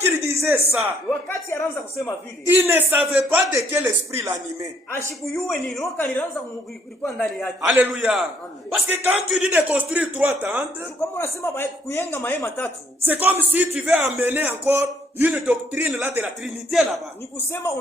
qu'il disait ça, wakati anaanza kusema vile, il ne savait pas de quel esprit l'animait. ashikuyue ni roka linaanza kulikuwa ndani yake. Alléluia. Parce que quand tu dis de construire 3 tentes, Kama unasema kuyenga mahema 3, c'est comme si tu veux amener encore une doctrine là de la Trinité là-bas. ni kusema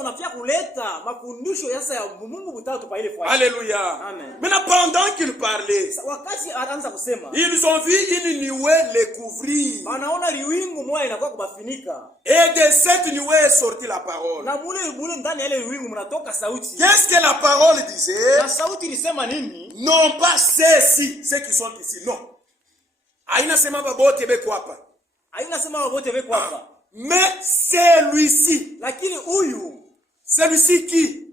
unapia kuleta mafundisho yasa ya Mungu mtatu pa ile fwa. Alléluia. Amen. Maintenant, pendant qu'il parlait, Wakati anaanza kusema, ils ont vu une nuée les couvrir. wanaona liwingu moja inakuwa kubafinika. Et de cette nuée est sortie la parole. Na mule ndani ya ile liwingu mnatoka sauti. Qu'est-ce que la parole disait? Na sauti ilisema nini? Non pas ceux-ci, ceux qui sont ici, non. Aina sema babote beko hapa. Haina sema wote beko hapa. Mais celui-ci, Lakini huyu, celui-ci qui?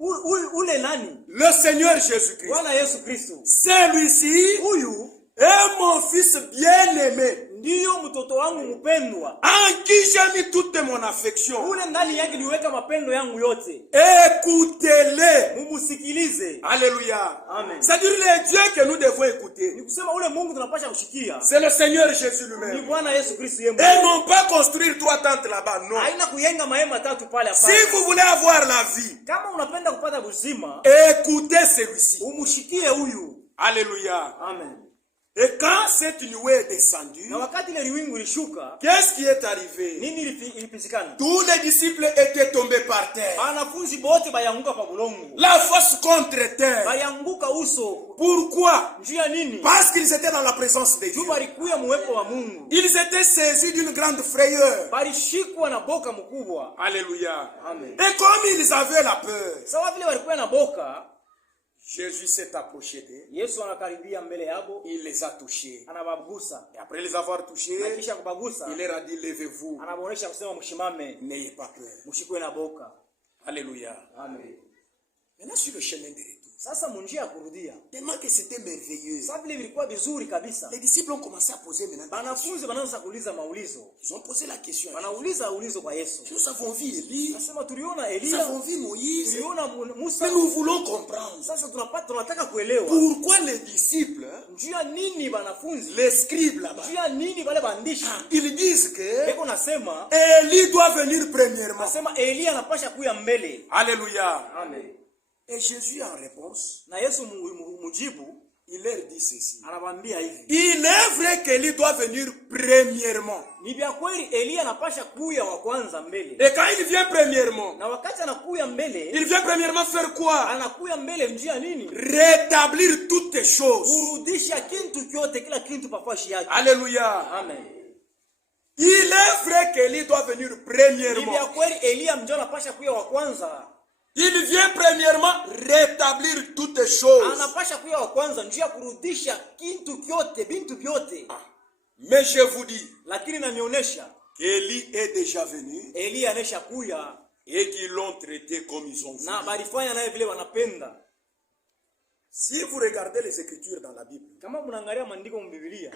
ule nani? Le Seigneur Jésus-Christ. Bwana Yesu Kristo. Celui-ci Huyu est mon fils bien-aimé, ndiyo mtoto wangu mpendwa. en qui j'ai mis toute mon affection. Ule ndani yake niweka mapendo yangu yote. Écoutez-les. Mumusikilize. Alléluia. Amen. C'est-à-dire le Dieu que nous devons Ni écouter. kusema ule Mungu tunapasha kushikia. C'est le Seigneur Jésus Ni lui-même. Bwana Yesu Kristo yeye Et mwenyewe. non pas construire 3 tentes là-bas, non. Haina kuyenga mahema 3 pale hapa. Si vous voulez avoir la vie, Kama unapenda kupata uzima, écoutez celui-ci. umushikie huyu. Alléluia. Amen. Et quand cette nuée est descendue, Na wakati ile liwingu ilishuka, qu'est-ce qui est arrivé? nini ilipizikana? Tous les disciples étaient tombés par terre. Wanafunzi bote bayanguka pa bulongo. La face contre terre. Bayanguka uso. Pourquoi? Njia nini? Parce qu'ils étaient dans la présence de Dieu. Balikuya muwepo wa Mungu. Ils étaient saisis d'une grande frayeur. Balishikwa na boka mkubwa. Alléluia. Amen. Et comme ils avaient la peur, Sawa vile walikuwa na boka, Jésus s'est approché d'eux. Yesu anakaribia mbele yabo, Il les a touchés. anabagusa. Et après les avoir touchés, Na kisha kubagusa, il leur a dit, levez-vous, anabonesha kusema mshimame, n'ayez pas peur. mshikwe na boka. Alléluia. Amen. Maintenant, sur le chemin de retour, Sasa munjia ya kurudia. tellement que c'était merveilleux, Sawa vile vilikuwa vizuri kabisa. les disciples ont commencé à poser maintenant des questions. Wanafunzi wanaanza kuuliza maulizo. Ils ont posé la question. Wanauliza ulizo kwa Yesu. Nous avons vu Élie, Nasema tuliona nous Elia, avons vu Moïse, tuliona Musa. mais nous voulons comprendre Sasa tunataka kuelewa. pourquoi les disciples, Njia nini banafunzi? les scribes là-bas, Njia nini wale bandishi? ils disent que Beko nasema, Élie doit venir premièrement. nasema Elia anapasha kuya mbele. Alléluia. Amen. Et Jésus en réponse, Na Yesu mujibu, il leur dit ceci. anabambia hivi. Il est vrai qu'Élie doit venir premièrement. Ni vya kweli Elia anapasha kuya wa kwanza mbele. Et quand il vient premièrement, Na wakati anakuya mbele, il vient premièrement faire quoi? anakuya mbele njia nini? Rétablir toutes les choses. Kurudisha kintu kyote, kila kintu pafashi yake. Alléluia. Amen. Il est vrai qu'Élie doit venir Ni premièrement. vya kweli Elia mjo anapasha kuya wa kwanza. Il vient premièrement rétablir toutes les choses. Anapasha kuya wa kwanza njia kurudisha kintu kyote, bintu vyote. Mais je vous dis Lakini nanionyesha qu'Élie est déjà venu Elia anesha kuya et qu'ils l'ont traité comme ils ont na voulu. balifanya naye vile wanapenda. Si vous regardez les Écritures dans la Bible, Kama mnaangalia maandiko mbiblia,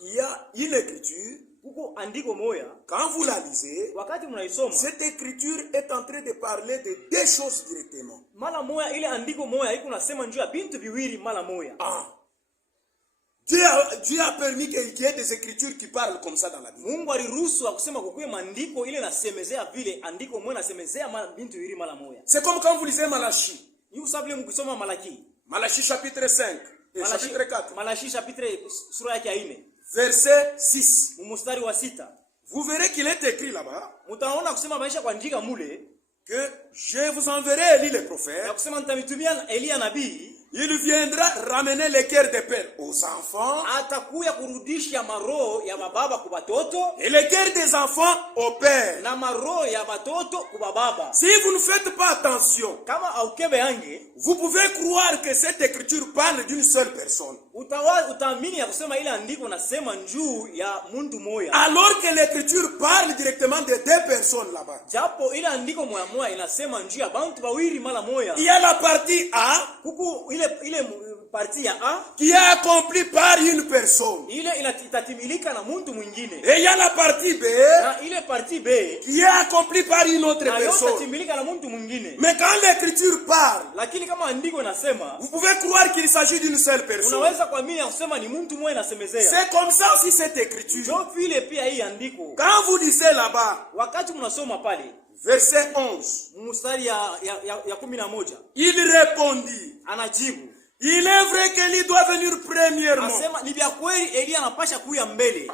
il y a une écriture, huko andiko moya, quand vous la lisez, wakati mnaisoma, cette écriture est en train de parler de 2 choses directement. mala moya ile andiko moya iko nasema njoo ya bintu viwili mala moya. Dieu a permis qu'il y ait des écritures qui parlent comme ça dans la Bible. Mungu aliruhusu akusema kukuwe maandiko ile nasemezea vile andiko moya nasemezea mala bintu viwili mala moya. C'est comme quand vous lisez Malachie. Ni usabile mkisoma Malaki. Malachie chapitre 5 et chapitre 4. Malachi chapitre sura yake ya 4. Verset 6. Mstari wa 6. Vous verrez qu'il est écrit là-bas Mtaona kusema maisha kuandika mule que je vous enverrai Élie le prophète. na kusema nitamitumia Elia nabii. Il viendra ramener les cœurs des pères aux enfants Atakuya kurudisha maroho ya bababa kwa watoto et les cœurs des enfants aux pères. na maroho ya watoto kwa baba. Si vous ne faites pas attention, Kama aukebe yange, vous pouvez croire que cette écriture parle d'une seule personne. utaamini ya kusema ile andiko nasema njuu ya muntu moya. Alors que l'écriture parle directement de 2 personnes là-bas. Japo ile andiko moya moya inasema njuu ya bantu bawili mala moya. Il y a la partie A Kuku ile parti ya A qui est accomplie par une personne. ile itatimilika na mtu mwingine, Et il y a la partie B na ile parti B qui est accomplie par une autre na yote personne. itatimilika na mtu mwingine. Mais quand l'écriture parle, Lakini kama andiko nasema, vous pouvez croire qu'il s'agit d'une seule personne. unaweza kuamini ya kusema ni mtu mmoja anasemezea. C'est comme ça aussi cette écriture. Ndio vile pia hii andiko. Quand vous lisez là-bas, Wakati mnasoma pale verset 11, mstari ya 11, il répondit, anajibu, il est vrai qu'Élie doit venir premièrement. anasema ni vya kweli Elia anapasha kuya mbele.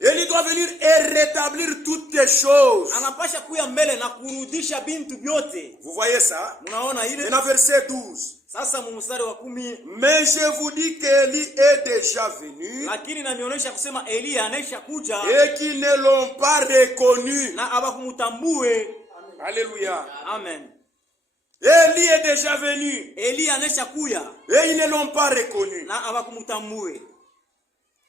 Élie doit venir et rétablir toutes les choses. Anapasha kuya mbele na kurudisha bintu vyote. Vous voyez ça? Unaona ile? Et dans verset 12. Sasa mstari wa 10, Mais je vous dis qu'Élie est déjà venu lakini namionyesha kusema Elia anaisha kuja et qu'ils ne l'ont pas reconnu. na abakumutambue. Alléluia. Amen. Élie est déjà venu Elia anaisha kuya et ils ne l'ont pas reconnu. na abakumutambue.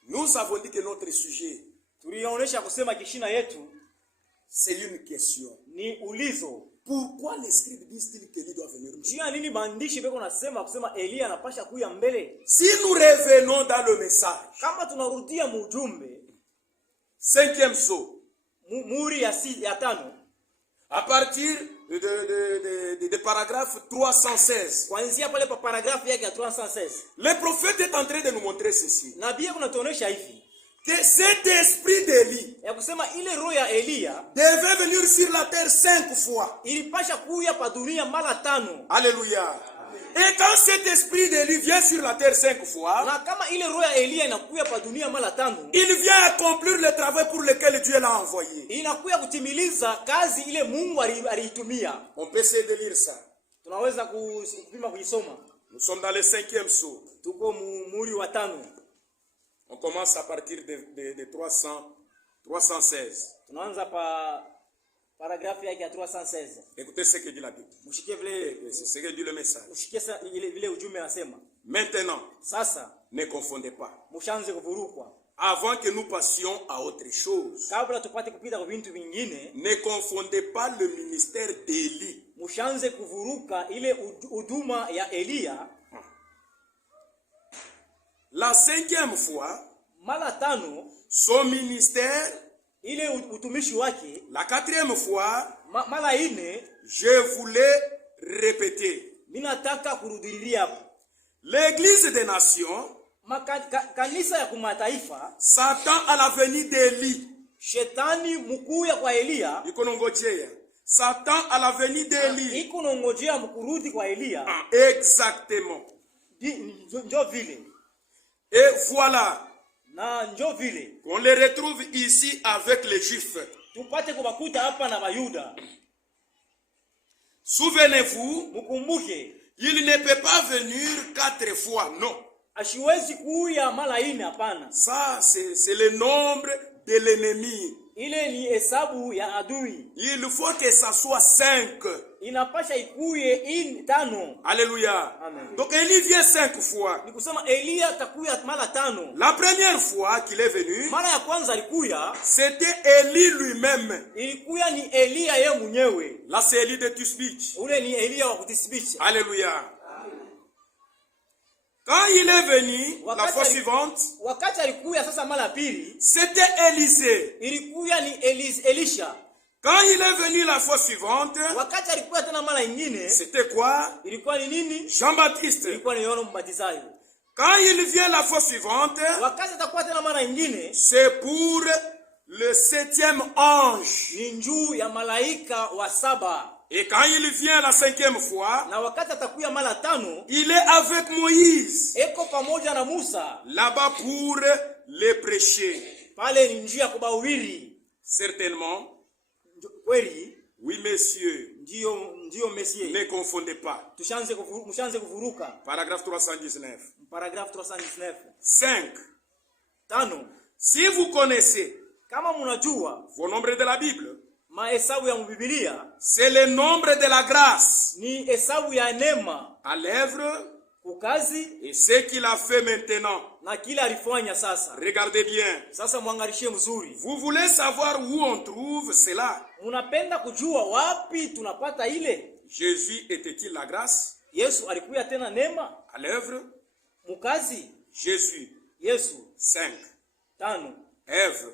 Nous avons dit que notre sujet, Tulionyesha kusema kishina yetu c'est une question. ni ulizo. Pourquoi les scribes disent-ils qu'Élie doit venir? Jia nini maandishi beko nasema kusema Elia anapasha kuya mbele? Si nous revenons dans le message, Kama tunarudia mujumbe 5e saut, muri ya 5, à partir de paragraphe 316, kuanzia pale pa paragrafu yake ya 316, le prophète est en train de nous montrer ceci. nabii kunatuonesha hivi Que cet esprit d'Élie ya kusema ile roho ya Elia devait venir sur la terre 5 fois. ilipasha kuya pa dunia mara 5. Alléluia. Et quand cet esprit d'Élie vient sur la terre 5 fois, Na kama ile roho ya Elia inakuya pa dunia mara 5, il vient accomplir le travail pour lequel Dieu l'a envoyé. inakuya kutimiliza kazi ile Mungu aliitumia. On peut essayer de lire ça. Tunaweza kupima kuisoma. Nous sommes dans le 5e saut. Tuko muri wa 5. On commence à partir de 316. Tunaanza pa paragrafu yake ya 316. Écoutez ce que dit la Bible. Mshikie vile, C'est ce que dit le message. mshikie ile vile ujumbe nasema. Maintenant, Sasa ne confondez pas. mshaanze kuvurukwa. Avant que nous passions à autre chose, Kabla tupate kupita kwa vitu vingine, ne confondez pas le ministère d'Élie. mshaanze kuvuruka ile huduma ya Elia. La 5e fois, Mara 5 son ministère. ile utumishi wake. La 4e fois, Mara 4 je voulais répéter. ninataka kurudilia hapo. L'église des nations Kanisa ya kumataifa s'attend à la venue d'Élie. shetani mkuya kwa Elia Ikonongojea. S'attend à la venue d'Élie. iko nongojea mkurudi kwa Elia. Exactement. Njo vile. Et voilà Na njo vile qu'on les retrouve ici avec les Juifs. tupate kubakuta hapa na Bayuda. Souvenez-vous, Mkumbuke il ne peut pas venir 4 fois, non. ashiwezi kuya mara 4, hapana. Ça, c'est le nombre de l'ennemi. Ile ni hesabu ya adui. Il faut que ça soit 5. Inapasha ikuye 5. Alléluia. Amen. Donc Élie vient 5 fois. Ni kusema Elia takuya mara 5. La première fois qu'il est venu, Mara ya kwanza alikuya, c'était Élie lui-même. ilikuya ni Elia yeye mwenyewe. Là, c'est Élie de Tisbich. Ule ni Elia wa kutisbicha. Alléluia. Quand il est venu, la fois suivante, Wakati alikuya sasa mara 2, c'était Élisée. ilikuya ni Elisha. Quand il est venu la fois suivante, Wakati alikuya tena mara nyingine, c'était quoi? ilikuwa ni nini? Jean-Baptiste. Ilikuwa ni Yohana Mbatizaji. Quand il vient la fois suivante, Wakati atakuwa tena mara nyingine, c'est pour le 7e ange. ni njuu ya malaika wa 7. Et quand il vient la 5e fois, Na wakati atakuya mara 5, il est avec Moïse, eko pamoja na Musa. là-bas pour les prêcher. Pale ni njia kubahubiri. Certainement, Kweli, oui messieurs, ndio Mesie. ne confondez pas. Mshaanze kuvuruka. Paragraphe 319. Paragraphe 319. 5. 5. Si vous connaissez Kama mnajua vos nombres de la Bible, mahesabu ya Biblia, c'est le nombre de la grâce ni hesabu ya neema à l'œuvre kukazi et ce qu'il a fait maintenant. na kila alifanya sasa. Regardez bien. Sasa mwangalie mzuri. Vous voulez savoir où on trouve cela? Unapenda kujua wapi tunapata ile? Jésus était-il la grâce Yesu alikuya tena neema à l'œuvre? Mukazi Jésus, Yesu 5. 5. Ève.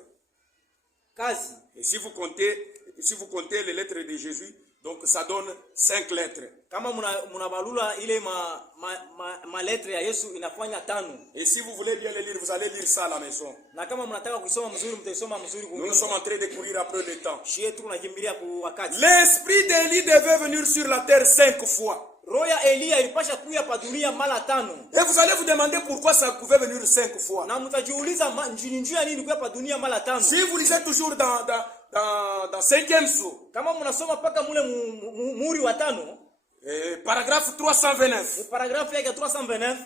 Kazi. Et si vous comptez les lettres de Jésus, donc ça donne 5 lettres. Kama munabalula ile ma lettre ya Yesu inafanya 5. Et si vous voulez bien les lire, vous allez lire ça à la maison. Na kama mnataka kusoma mzuri mtaisoma mzuri. Nous sommes en train de courir après le temps. Shie tu tunakimbilia kwa wakati. L'esprit d'Élie devait venir sur la terre 5 fois. Roho ya Elia ilipasha kuja pa dunia mara 5. Et vous allez vous demander pourquoi ça pouvait venir 5 fois. Na mtajiuliza njia nini kuja pa dunia mara 5. Si vous lisez toujours dans 5e sous, kama mnasoma paka mule muri wa 5, paragraphe 329. Paragraphe yake 329.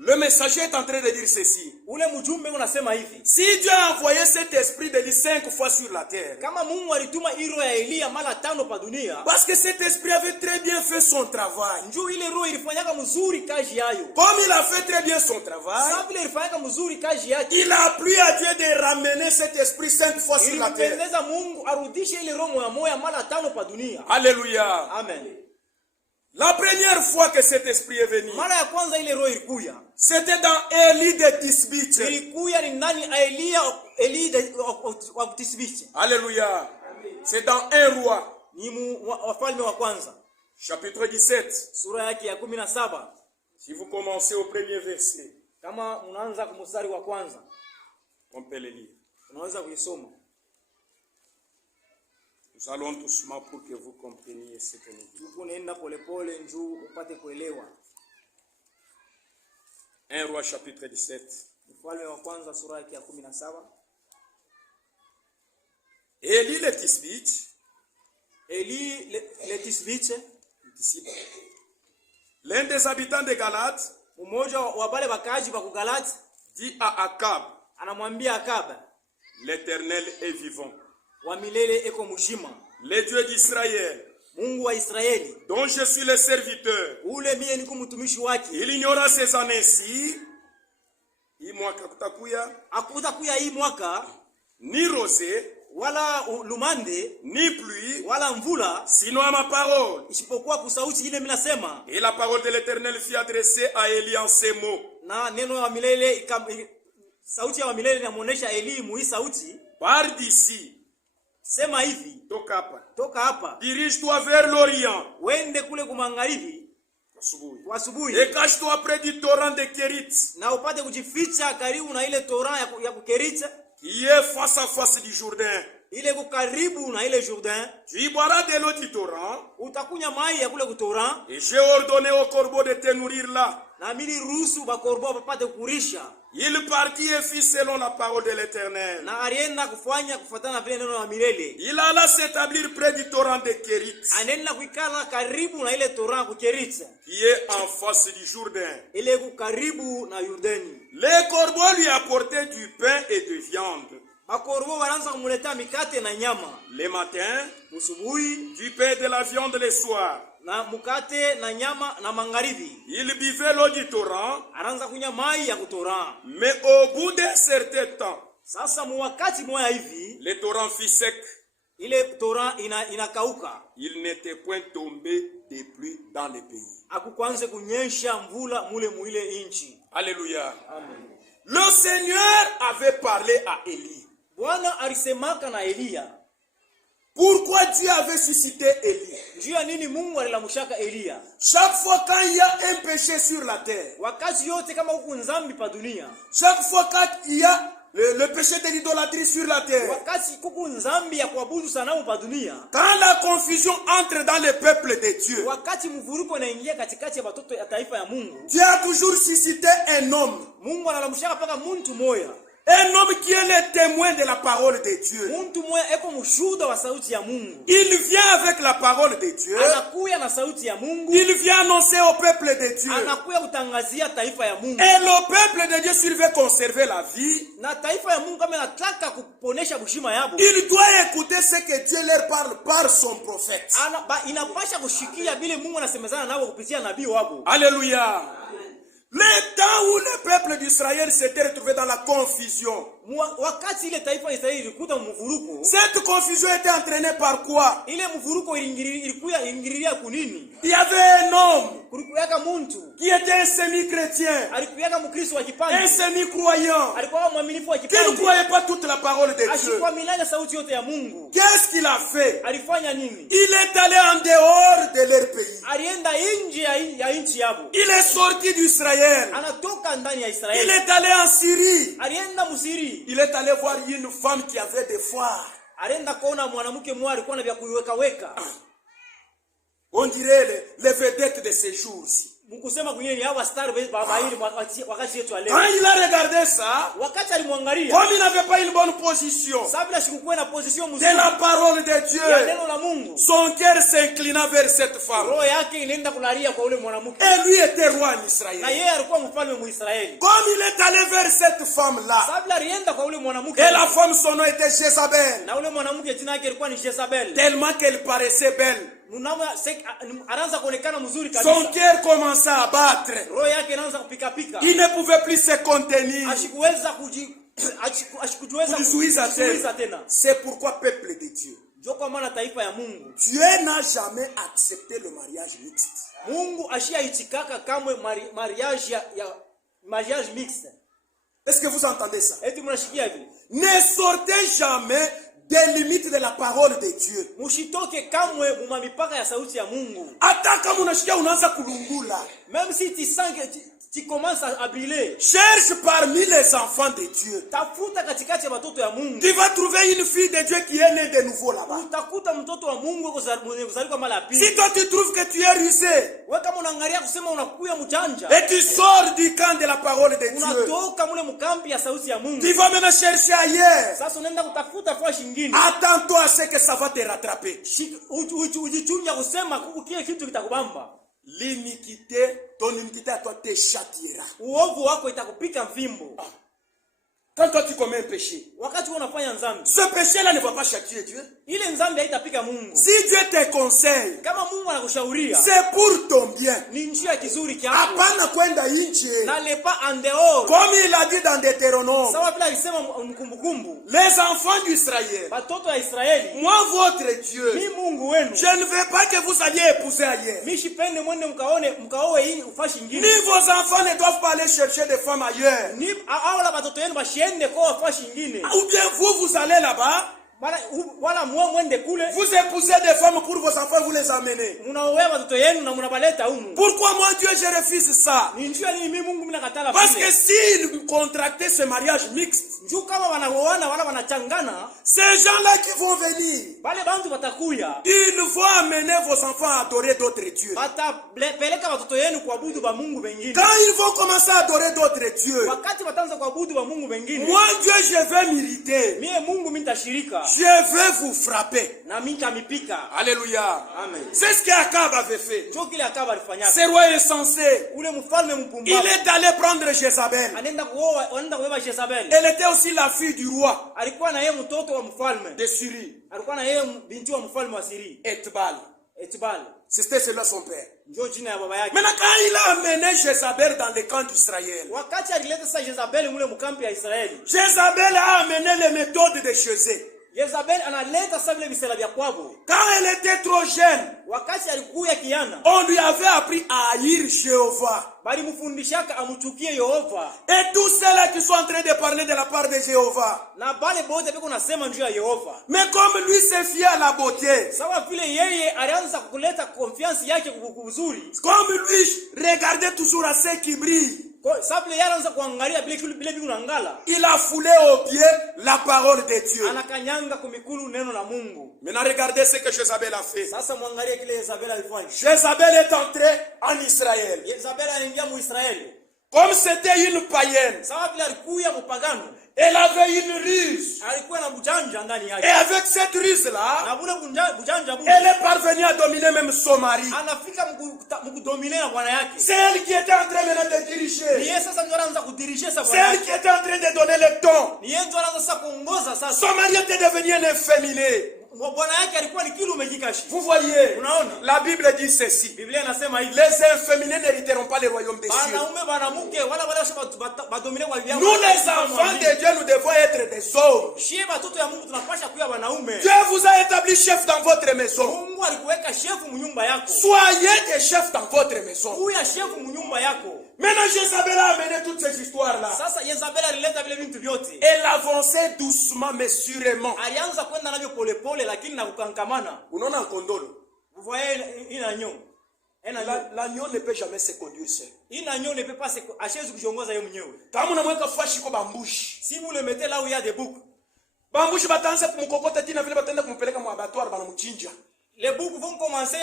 Le messager est en train de dire ceci. Ule mjumbe unasema hivi. Si Dieu a envoyé cet esprit d'Élie 5 fois sur la terre. Kama Mungu alituma roho ya Elia mara 5 pa dunia. Parce que cet esprit avait très bien fait son travail. Njoo ile roho ilifanyaka mzuri kazi yayo. Comme il a fait très bien son travail. Sababu ile ilifanyaka mzuri kazi yake. Il a plu à Dieu de ramener cet esprit 5 fois sur la terre. Ilipendeza Mungu arudishe ile roho moya mara 5 pa dunia. Alléluia. Amen. La première fois que cet esprit est venu, mara ya kwanza ile roho ilikuja. C'était dans Élie de Tisbitch. Ilikuja ni nani? Eli wa Tisbitch. Alléluia. C'est dans 1 roi. Ni wafalme wa kwanza. Chapitre 17. Sura yake ya 17. Si vous commencez au premier verset. Kama unaanza kwa mstari wa kwanza. On peut le lire. Unaweza kuisoma. Nous allons doucement pour que vous compreniez ce que nous disons. Tunaenda polepole njoo upate kuelewa. 1 roi chapitre 17. Mfalme wa kwanza sura yake ya 17. Élie le Tisbitch. Élie le Tisbitch. L'un des habitants de Galate. Mmoja wa wale wakaji wa Galate. Dit à Akab. Anamwambia Akab. L'Éternel est vivant. Wa milele eko mshima. Le Dieu d'Israël. Mungu wa Israeli. Dont je suis le serviteur. Ule mie niko mtumishi wake. Il ignora ces années-ci. Hii mwaka kutakuya. Akutakuya hii mwaka. Ni rosée. Wala lumande. Ni pluie. Wala mvula. Sinon à ma parole. Isipokuwa kusauti ile mimi nasema. Et la parole de l'Éternel fut adressée à Élie en ces mots. Na neno ya milele sauti ya milele inamuonesha Eli muhii sauti. Pars d'ici. Sema hivi. Toka hapa. Dirige-toi vers l'Orient. Wende kule kumagharibi. Asubuhi. Et cache-toi près du torrent de Kérit. Na upate kujificha karibu na ile torrent ya Kérit. Qui est face à face du Jourdain. Ile kukaribu na ile Jourdain. Tu y boiras de l'eau du torrent. Utakunya mai ya kule kutorrent. Et j'ai ordonné aux corbeaux de te nourrir là. Na mili ruhusu ba corbeaux wapate kurisha. Il partit et fit selon la parole de l'Éternel. Na alienda kufanya kufuatana vile neno la milele. Il alla s'établir près du torrent de Kérit. Anaenda kuikala karibu na ile torrent ku Kérit. Qui est en face du Jourdain. Ile kukaribu na Yordani. Les corbeaux lui apportaient du pain et de viande. Makorbo wanaanza kumletea mikate na nyama. Le matin, usubuhi, du pain et de la viande le soir. Na mukate na nyama na magharibi. Il buvait l'eau du torrent. Anaanza kunywa mai ya kutorrent. Mais au bout d'un certain temps, sasa mwakati moya hivi, le torrent fit sec. Ile torrent inakauka. Il n'était point tombé de pluie dans le pays. Akukwanze kunyesha mvula mule muile inchi. Alléluia. Amen. Le Seigneur avait parlé à Élie. Bwana alisemaka na Elia. Pourquoi Dieu avait suscité Élie? Jua nini Mungu alilamushaka Elia? Chaque fois quand il y a un péché sur la terre. Wakati yote kama huku nzambi pa dunia. Chaque fois quand il y a le péché de l'idolâtrie sur la terre. Wakati kuku nzambi ya kuabudu sanamu pa dunia. Quand la confusion entre dans le peuple de Dieu. Wakati mvuruko unaingia katikati ya watoto ya taifa ya Mungu. Dieu a toujours suscité un homme. Mungu analamushaka paka muntu moya. Un homme qui est le témoin de la parole de Dieu. Muntu moya eko mushuda wa sauti ya Mungu. Il vient avec la parole de Dieu. Anakuya na sauti ya Mungu. Il vient annoncer au peuple de Dieu. Anakuya kutangazia taifa ya Mungu. Et le peuple de Dieu, s'il veut conserver la vie, na taifa ya Mungu kama anataka kuponesha bushima yabo, il doit écouter ce que Dieu leur parle par son prophète. Inapasha kushikia vile Mungu anasemezana nao kupitia nabii wabo. Alléluia. Le temps où le peuple d'Israël s'était retrouvé dans la confusion. Wakati ile taifa Israeli ilikuta mvuruko, cette confusion était entraînée par quoi? ile mvuruko ilingililia kunini? Il y avait un homme Kulikuwa muntu qui était un semi-chrétien, alikuwa Mkristo wa un kipande, semi-croyant, alikuwa mwaminifu wa qui ne kipande, croyait pas toute la parole de Dieu. ashikuwa milanya sauti yote ya Mungu. Qu'est-ce qu'il a fait? Alifanya nini? Il est allé en dehors de leur pays. Alienda nje ya nchi yao. Il est sorti d'Israël. Anatoka ndani ya Il Israeli. est allé en Syrie. Alienda Misri. Il est allé voir une femme qui avait des foires. Alienda kuona mwanamke mmoja alikuwa na vya kuiweka. On dirait les vedettes de ces jours-ci. Mkusema kunyeni hawa star babaili wakati yetu leo. Quand il a regardé ça, Wakati alimwangalia, comme il n'avait pas une bonne position sababu la sikukuwa na position de mzuri la parole de ya Dieu, neno la Mungu, son cœur s'inclina vers cette femme. roho yake inaenda kulalia kwa ule mwanamke. Et lui était roi en Na Israël. yeye alikuwa mfalme mu Israeli. Comme il est allé vers cette femme-là, Sababu alienda kwa ule mwanamke. et la femme, son nom était Jézabel, Na ule mwanamke jina yake ilikuwa ni Jezabel. tellement qu'elle paraissait belle. Anaanza kuonekana mzuri Son kabisa. cœur commençait à battre. Roho yake inaanza kupika pika. Il ne pouvait plus se contenir. Ashikuweza Kujizuiza kujizuiza tena. tena. C'est pourquoi, peuple de Dieu, Ndio kwa maana taifa ya Mungu, Dieu n'a jamais accepté le mariage mixte. Mungu ashiyaichikaka kamwe mariage mixte. Est-ce que vous entendez ça? Eti mnashikia hivi? Ne sortez jamais des limites de la parole de Dieu. Mushitoke kamwe muma mipaka ya sauti ya Mungu. Hata kama unasikia unaanza kulungula, Même si tu sens que tu commences à briller, cherche parmi les enfants de Dieu. tafuta katikati ya watoto ya Mungu. Tu vas trouver une fille de Dieu qui est née de nouveau là-bas. Utakuta mtoto wa Mungu kuzalika mara ya Si pili. toi tu trouves que tu es rusé Wewe kama unaangalia kusema unakuya mjanja, et tu sors du camp de la parole de Dieu, unatoka mule mkambi ya sauti ya Mungu. tu vas maintenant chercher ailleurs. Sasa unaenda kutafuta kwa shingine. Attends-toi à ce que ça va te rattraper. Ujichunja kusema kukie kitu kitakubamba. L'iniquité, ton iniquité à toi te châtiera. Uovu wako itakupika mfimbo. Quand toi tu commets un péché, Wakati unafanya nzambi, ce péché-là ne va pas châtier Dieu. ile nzambi haitapika Mungu. Si Dieu te conseille, Kama Mungu anakushauria, c'est pour ton bien. ni njia kizuri kyako. Hapana kwenda nje. N'allez pas en dehors. Comme il a dit dans Deutéronome, Sawa vile alisema mkumbukumbu. les enfants d'Israël, Watoto wa Israeli, moi votre Dieu, mi Mungu wenu. je ne veux pas que vous alliez épouser ailleurs. Mishipende mwende mkaoe hii ufashi Ni nyingine. vos enfants ne doivent pas aller chercher des femmes ailleurs. Ni awala watoto wenu bashiende kwa ufashi nyingine. Ou bien vous allez là-bas, Wala mwende kule. vous épousez des femmes pour vos enfants, vous les amenez. Munaoa watoto yenu na munabaleta humu. Pourquoi moi Dieu je refuse ça? Ni njia nini mimi Mungu minakatala Parce vile? que s'ils contractaient ce mariage mixte, Njoo kama wanaoana wala wanachangana, ces gens-là qui vont venir, wale bantu watakuya. ils vont amener vos enfants à adorer d'autres dieux. Peleka watoto yenu kuabudu ba Mungu wengine. Quand ils vont commencer à adorer d'autres dieux, Wakati wataanza kuabudu ba Mungu wengine, moi Dieu je vais m'irriter. mie Mungu mimi nitashirika Je vais vous frapper. na mimi nitamipika. Alléluia. Amen. C'est ce qu'Akab avait fait. Njoo kile akaba alifanya. Ce roi insensé, Ule mfalme il mpumbavu est allé prendre Jézabel. anaenda kuoa Jezabel. Elle était aussi la fille du roi Alikuwa na yeye mtoto wa mfalme. de Syrie, Alikuwa na yeye binti wa mfalme wa Siri. Etbal. Etbal. C'était celui-là son père. Njoo jina ya baba yake. Maintenant, quand il a amené Jézabel dans le camp d'Israël, Wakati alileta sasa Jezabel mule mkampi ya Israeli. Jézabel a amené les méthodes de chez eux. Jezabel analeta sasa vile visela vya kwabo. Quand elle était trop jeune, Wakati alikuya kiana, on lui avait appris à haïr Jéhovah. bali mfundishaka amuchukie Yehova. Et tous ceux-là qui sont en train de parler de la part de Jéhovah. Na bale bote biko nasema njoo ya Yehova. Mais comme lui se fiait à la beauté, Sawa vile yeye alianza kuleta confiance yake kuzuri. comme lui regardait toujours à ceux qui brillent, Sawa vile yeye anaanza kuangalia vile vitu ngala. il a foulé aux pieds la parole de Dieu. Anakanyanga kumikulu neno la Mungu. Maintenant, regardez ce que Jézabel a fait. Sasa mwangalie kile Jezabel alifanya. Jézabel est entrée en Israël. Jezabel aliingia mu Israeli. Comme c'était une païenne, Sawa vile alikuya mpagano. elle avait une ruse. Alikuwa na bujanja ndani Et yake. avec cette ruse-là, Na bule bujanja bule. elle est parvenue à dominer même son mari. Anafika mkudomine na bwana yake. C'est elle qui était en train maintenant de Ni diriger. yeye sasa ndio anaanza kudirishia sasa C'est bwana elle yake. qui était en train de donner le ton. Ni yeye ndio anaanza sasa kuongoza sasa. Son mari était devenu un efféminé. bwana yake alikuwa ni kilume kikashi. Vous voyez, Unaona? la Bible dit ceci. Biblia inasema hivi. Les inféminés n'hériteront pas le royaume des cieux. Wanaume banamuke wala wala badomine kwa bibi. Nous les enfants de Dieu, nous devons être des hommes. Shie batoto ya Mungu tunapasha kuwa wanaume. Dieu vous a établi chef dans votre maison. Mungu alikuweka shefu mnyumba yako. Soyez des chefs dans votre maison. Kuya shefu mnyumba yako. Maintenant, Jézabel a amené toutes ces histoires-là. Sasa Jezabel alileta vile vitu vyote. Elle avançait doucement mais sûrement. Alianza kwenda navyo pole pole lakini na kukankamana. Unaona kondolo. Vous voyez inanyo. L'agneau ne peut jamais se conduire seul. Inanyo ne peut pas se acheze kujiongoza yeye mwenyewe. Kama unamweka fashi kwa bambushi. Si vous le mettez là où il y a des boucs. Bambushi bataanza kumkokota tena vile bataenda kumpeleka mu abattoir banamchinja. Les boucs vont commencer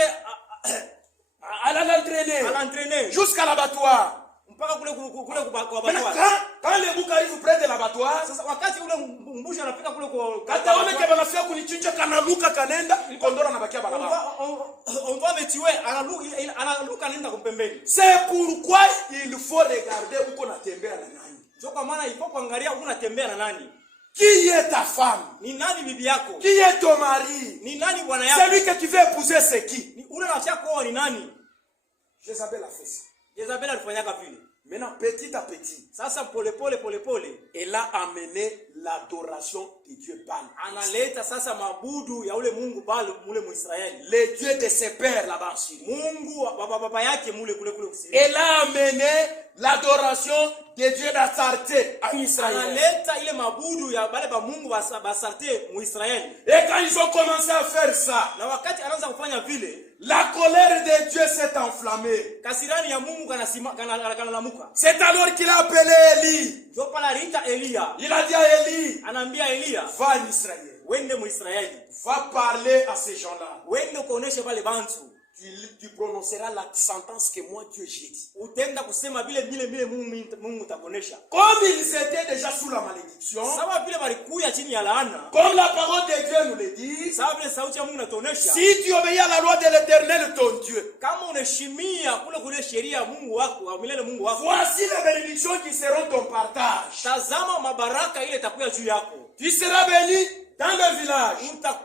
à l'entraîner jusqu'à l'abattoir. Mpaka kule kwa abattoir. Quand les boucs arrivent près de l'abattoir, sasa wakati ule mbushi anafika kule kwa kata wameke banafika kunichinja kanaluka kanenda kondora anabakia barabara. On va me tuer analuka nenda kumpembeni. C'est pourquoi il faut regarder uko natembea na nani. Sio kwa maana ipo kuangalia uko natembea na nani. Qui est ta femme? Ni nani bibi yako? Qui est ton mari? Ni nani bwana yako? Celui que tu veux épouser c'est qui? Ni ule unataka kuoa ni nani? Jezabel a fait ça. Jezabel alifanyaka vile. Maintenant, petit à petit, sasa pole pole, elle a amené l'adoration de Dieu Baal. Analeta sasa mabudu ya ule Mungu Baal mule muisraeli. Le Dieu de ses pères là-bas en Syrie. Mungu baba yake mule kule kusiri. Elle a amené l'adoration de Dieu d'Astarté en Israël. Analeta ile mabudu ya bale ba Mungu ba Astarté muisraeli. Et quand ils ont commencé à faire ça, na wakati anaanza kufanya vile, la colère de Dieu s'est enflammée. Kasirani ya Mungu kanalamuka. C'est alors qu'il a appelé Élie. Il a dit à Élie, anaambia Elia, va en Israël. Wende muisraeli. Va parler à ces gens-là. Wende kuonesha bale bantu. Tu prononceras la sentence que moi Dieu j'ai dit. Utenda kusema vile Mungu takonesha. Comme ils étaient déjà sous la malédiction, sawa vile balikuya chini ya laana, comme la parole de Dieu nous le dit, sawa vile sauti ya Mungu inatuonesha, si tu obéis à la loi de l'Éternel ton Dieu, kama unaheshimia kule sheria ya Mungu wako, wa milele Mungu wako, voici les bénédictions qui seront ton partage. Tazama mabaraka ile itakuya juu yako. Tu seras béni dans le village.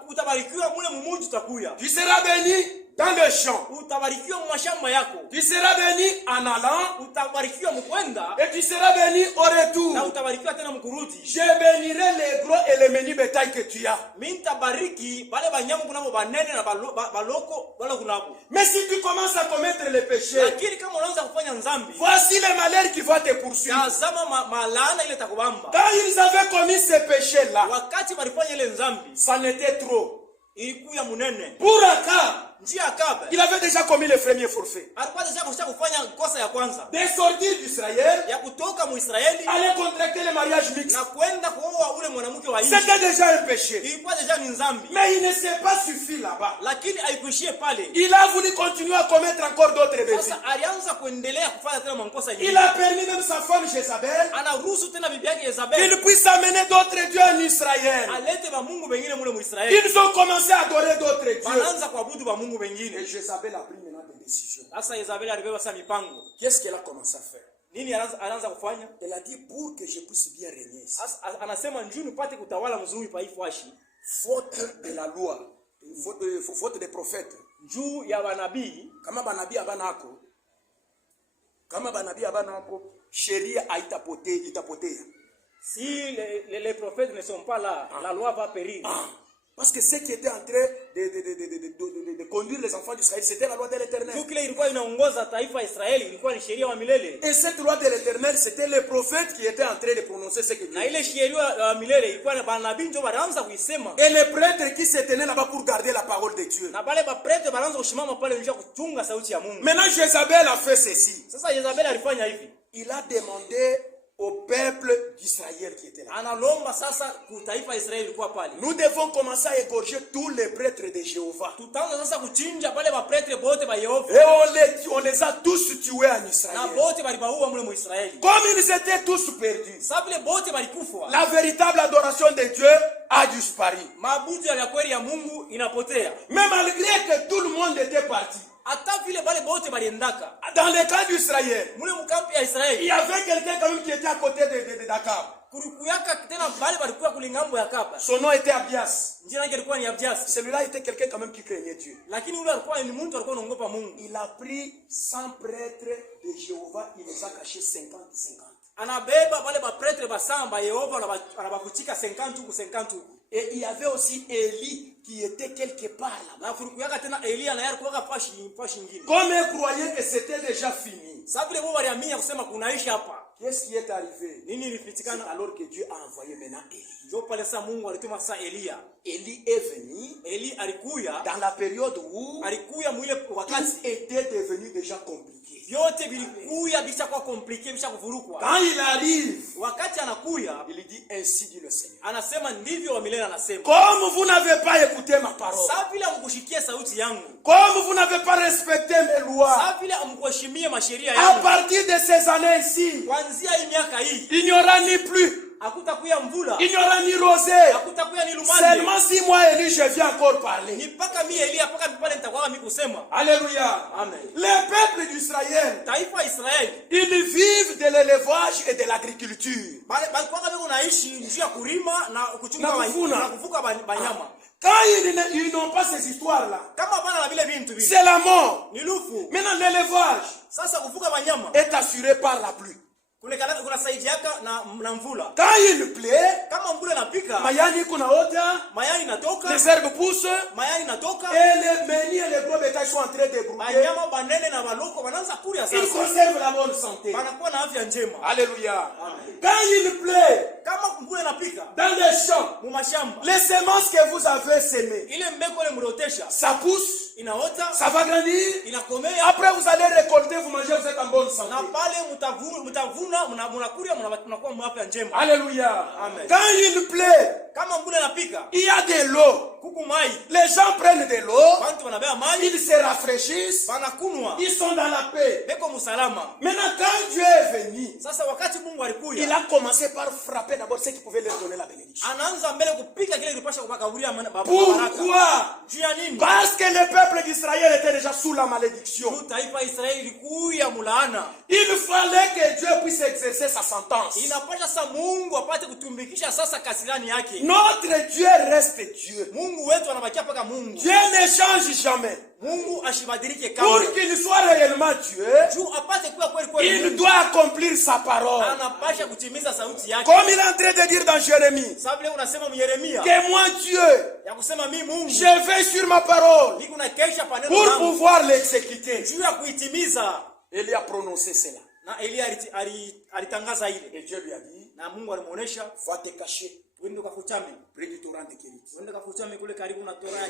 Utabarikiwa mule mumuji utakuya. Tu seras béni dans le champ. Utabarikiwa mashamba yako. Tu seras béni en allant. Utabarikiwa mkwenda. Et tu seras béni au retour. Na utabarikiwa tena mkurudi. Je bénirai les gros et les menus bétail que tu as. Mimi nitabariki bale banyamu kunabo banene na baloko wala kunabo. Mais si tu commences à commettre les péchés, lakini kama unaanza kufanya dhambi, voici les malheurs qui vont te poursuivre. Tazama malana ile takubamba. Quand ils avaient commis ces péchés là, wakati walifanya ile dhambi, ça n'était trop. Ilikuwa munene. Pour Akab, il avait déjà commis le premier forfait. Alikuwa deja kufanya kosa ya kwanza. De sortir d'Israël, ya kutoka muisraeli, aller contracter le mariage mixte. Na kwenda kuoa ule mwanamke wa nje. C'était déjà un péché. Ilikuwa deja ni dhambi. Mais il ne s'est pas suffi là-bas. Lakini haikuishie pale. Il a voulu continuer à commettre encore d'autres péchés. Sasa alianza kuendelea kufanya tena makosa Il a permis même sa femme Jézabel, anaruhusu tena bibi yake Jezabel, qu'il puisse amener d'autres dieux en Israël. Alete ba Mungu wengine mule muisraeli. Ils ont commencé à adorer d'autres dieux. Wanaanza kuabudu ba Mungu wengine. Et Jézabel a pris maintenant des décisions. Sasa Jezabel alibeba sa mipango. Qu'est-ce qu'elle a commencé à faire? Nini anaanza kufanya? Elle a dit pour que je puisse bien régner. Anasema njoo nipate kutawala mzuri pa ifashi. Faute de la loi, faute des prophètes. Njoo ya banabii, kama banabii abanako, sheria itapotea. Si les prophètes ne sont pas là, la loi va périr. Parce que ce qui était en train de conduire les enfants d'Israël, c'était la loi de l'Éternel. Et cette loi de l'Éternel, c'était les prophètes qui étaient en train de prononcer ce que Dieu dit. Et les prêtres qui se tenaient là-bas pour garder la parole de Dieu. Maintenant, Jézabel a fait ceci. Il a demandé au peuple d'Israël qui était là. Nous devons commencer à égorger tous les prêtres de Jéhovah. Et on les a tous tués en Israël. Comme ils étaient tous perdus, la véritable adoration de Dieu a disparu. Mais malgré que tout le monde était parti, dans le camp d'Israël, il y avait quelqu'un quand même qui était à côté de Dakar. Son nom était Abias. Celui-là Celui-là était quelqu'un quand même qui craignait Dieu. Il Il a pris 100 prêtres de Jéhovah, il les a cachés 50-50. Et il y avait aussi Élie qui était quelque part là-bas. Comme ils croyaient que c'était déjà fini, qu'est-ce qui est arrivé? C'est alors que Dieu a envoyé maintenant Élie. Élie est venu dans la période où tout était devenu déjà compliqué. Quand il arrive, il dit ainsi dit le Seigneur. Comme vous n'avez pas écouté ma parole, comme vous n'avez pas respecté mes lois, à partir de ces années-ci, il n'y aura ni pluie, il n'y aura ni rosée. Seulement 6 mois Élie, je viens encore parler. Alléluia. Amen. Les peuples d'Israël, ils vivent de l'élevage et de l'agriculture. Quand ils n'ont pas ces histoires-là, c'est la mort. Maintenant, l'élevage est assuré par la pluie. Quand il plaît, mayani kunaota, les herbes poussent, et les menhirs et les gros bétails sont en train de brouiller. Ils conservent la bonne santé. Alléluia. Quand il plaît, dans les champs, les semences que vous avez semées, ça pousse, ça va grandir. Après vous allez récolter, vous mangez, vous êtes en bonne santé. Alléluia. Amen. Quand il plaît, il y a de l'eau. Les gens prennent de l'eau, ils se rafraîchissent, ils sont dans la paix. Maintenant, quand Dieu est venu, il a commencé par frapper d'abord ceux qui pouvaient leur donner la bénédiction. Pourquoi? Parce que le peuple d'Israël était déjà sous la malédiction. Il fallait que Dieu puisse exercer sa sentence. Notre Dieu reste Dieu. Dieu ne change jamais. Pour qu'il soit réellement Dieu, il doit accomplir sa parole. Comme il est en train de dire dans Jérémie, que moi Dieu, je vais sur ma parole pour pouvoir l'exécuter. Il a prononcé cela. Et Dieu lui a dit, va te cacher près du torrent de Kérit.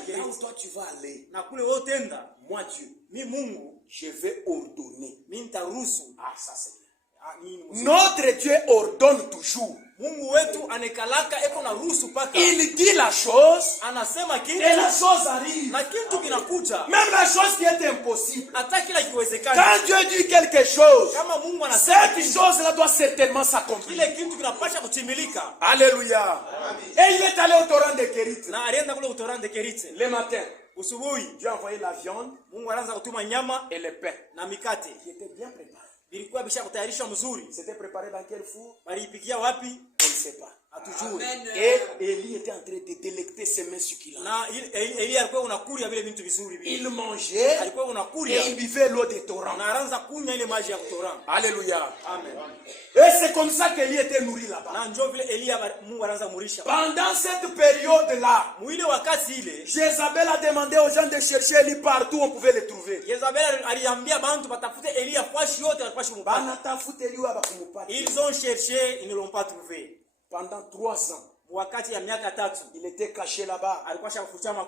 Là où toi tu vas aller, moi Dieu, je vais ordonner. Ah, ça c'est bien. Notre Dieu ordonne toujours. Il dit la chose et la chose arrive. Même la chose qui est impossible. Quand Dieu dit quelque chose, cette chose-là doit certainement s'accomplir. Alléluia. Et il est allé au torrent de Kérit. Le matin, Dieu a envoyé la viande et le pain qui était bien préparé. C'était préparé dans quel four? On ne sait pas. Et Élie était en train de délecter ses mains succulentes. Il mangeait et il buvait l'eau des torrents. Alléluia. Amen. Et c'est comme ça qu'Élie était nourri là-bas. Pendant cette période-là, Jézabel a demandé aux gens de chercher Élie partout où on pouvait le trouver. Ils ont cherché, ils ne l'ont pas trouvé. Pendant 3 ans, il était caché là-bas.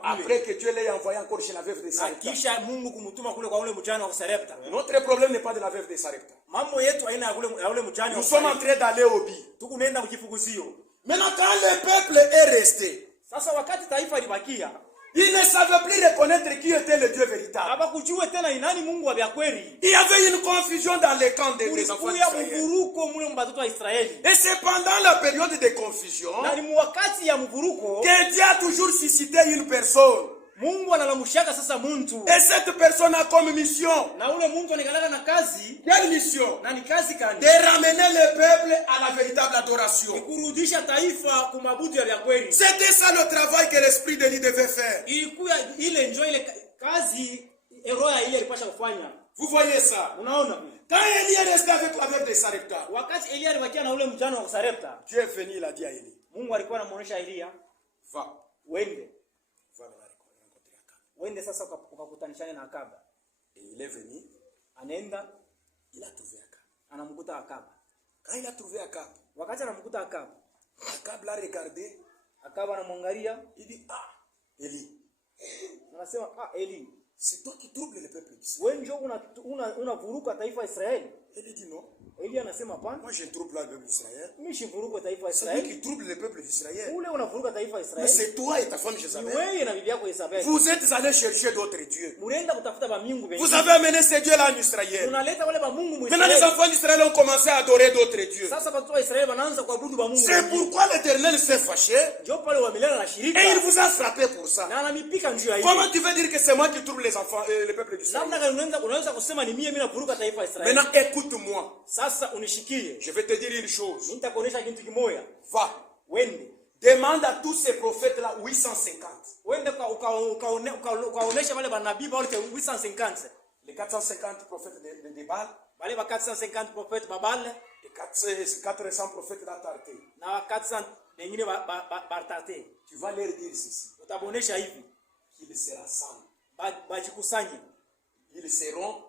Après que Dieu l'ait envoyé encore chez la veuve de Sarepta. Notre problème n'est pas de la veuve de Sarepta. Nous sommes en train d'aller au bi. Maintenant, quand le peuple est resté, il ne savait plus reconnaître qui était le Dieu véritable. Il y avait une confusion dans les camps des enfants d'Israël. Et c'est pendant la période de confusion que Dieu a toujours suscité une personne Mungu analamushaka sasa muntu. Et cette personne a comme mission. Na ule muntu anakalaka na kazi. Quelle mission? Na ni kazi kani? De ramener le peuple à la véritable adoration. Kurudisha taifa kumabudu ya kweli. C'était ça le travail que l'esprit d'Élie devait faire. Ilikuwa ile njoo ile kazi eroya ile alipasha kufanya. Vous voyez ça? Unaona? Quand Élie est resté avec la veuve de Sarepta, wakati Elia alibakia na ule mjane wa Sarepta, Dieu est venu, il a dit à Élie, Mungu alikuwa anamuonesha Elia, va, wende, va rencontrer Akab. Wende sasa ukakutanishane na Akab. Et il est venu, anaenda, il a trouvé Akab. Anamkuta Akab. Quand il a trouvé Akab, wakati anamkuta Akab, Akab l'a regardé, Akab anamwangalia, il dit, ah, Élie. Anasema, ah, Élie, c'est toi qui troubles le peuple d'Israël. wewe ndio unavuruka taifa la Israeli. Élie dit non. Elia anasema hapana. Moi je trouble le peuple d'Israël. Mimi sivuruka taifa la C'est Israeli. lui qui trouble le peuple d'Israël. Ule unavuruka taifa la Mais Israeli. c'est toi et ta femme Jézabel. Wewe na bibi yako Isabel. Vous êtes allés chercher d'autres dieux. Murienda kutafuta ba miungu wengine. Vous avez amené ces dieux-là en Israël. Unaleta wale ba mungu mu Maintenant les enfants d'Israël ont commencé à adorer d'autres dieux. Sasa watu wa Israeli wanaanza kuabudu ba mungu. C'est pourquoi l'Éternel s'est fâché. Ndio pale wa milele na shirika. Et il vous a frappé pour ça. Na anamipika njoo hiyo. Comment tu veux dire que c'est moi qui trouble les enfants le peuple d'Israël? Namna gani unaweza kusema ni mimi navuruka taifa la Israeli? Maintenant écoute-moi. Sasa unishikie. Je vais te dire une chose. Nitakuonesha kitu kimoja. Va. Wende. Demande à tous ces prophètes-là 850. Wende ukaonesha wale manabii wale 850. Les 450 prophètes de Baal. Wale ba 450 prophètes ba Baal. Et 400 prophètes d'Atarté. Na 400 wengine ba Tarté. Tu vas leur dire ceci. Utabonesha hivi. Qu'ils se rassemblent. Bajikusanye. Ils seront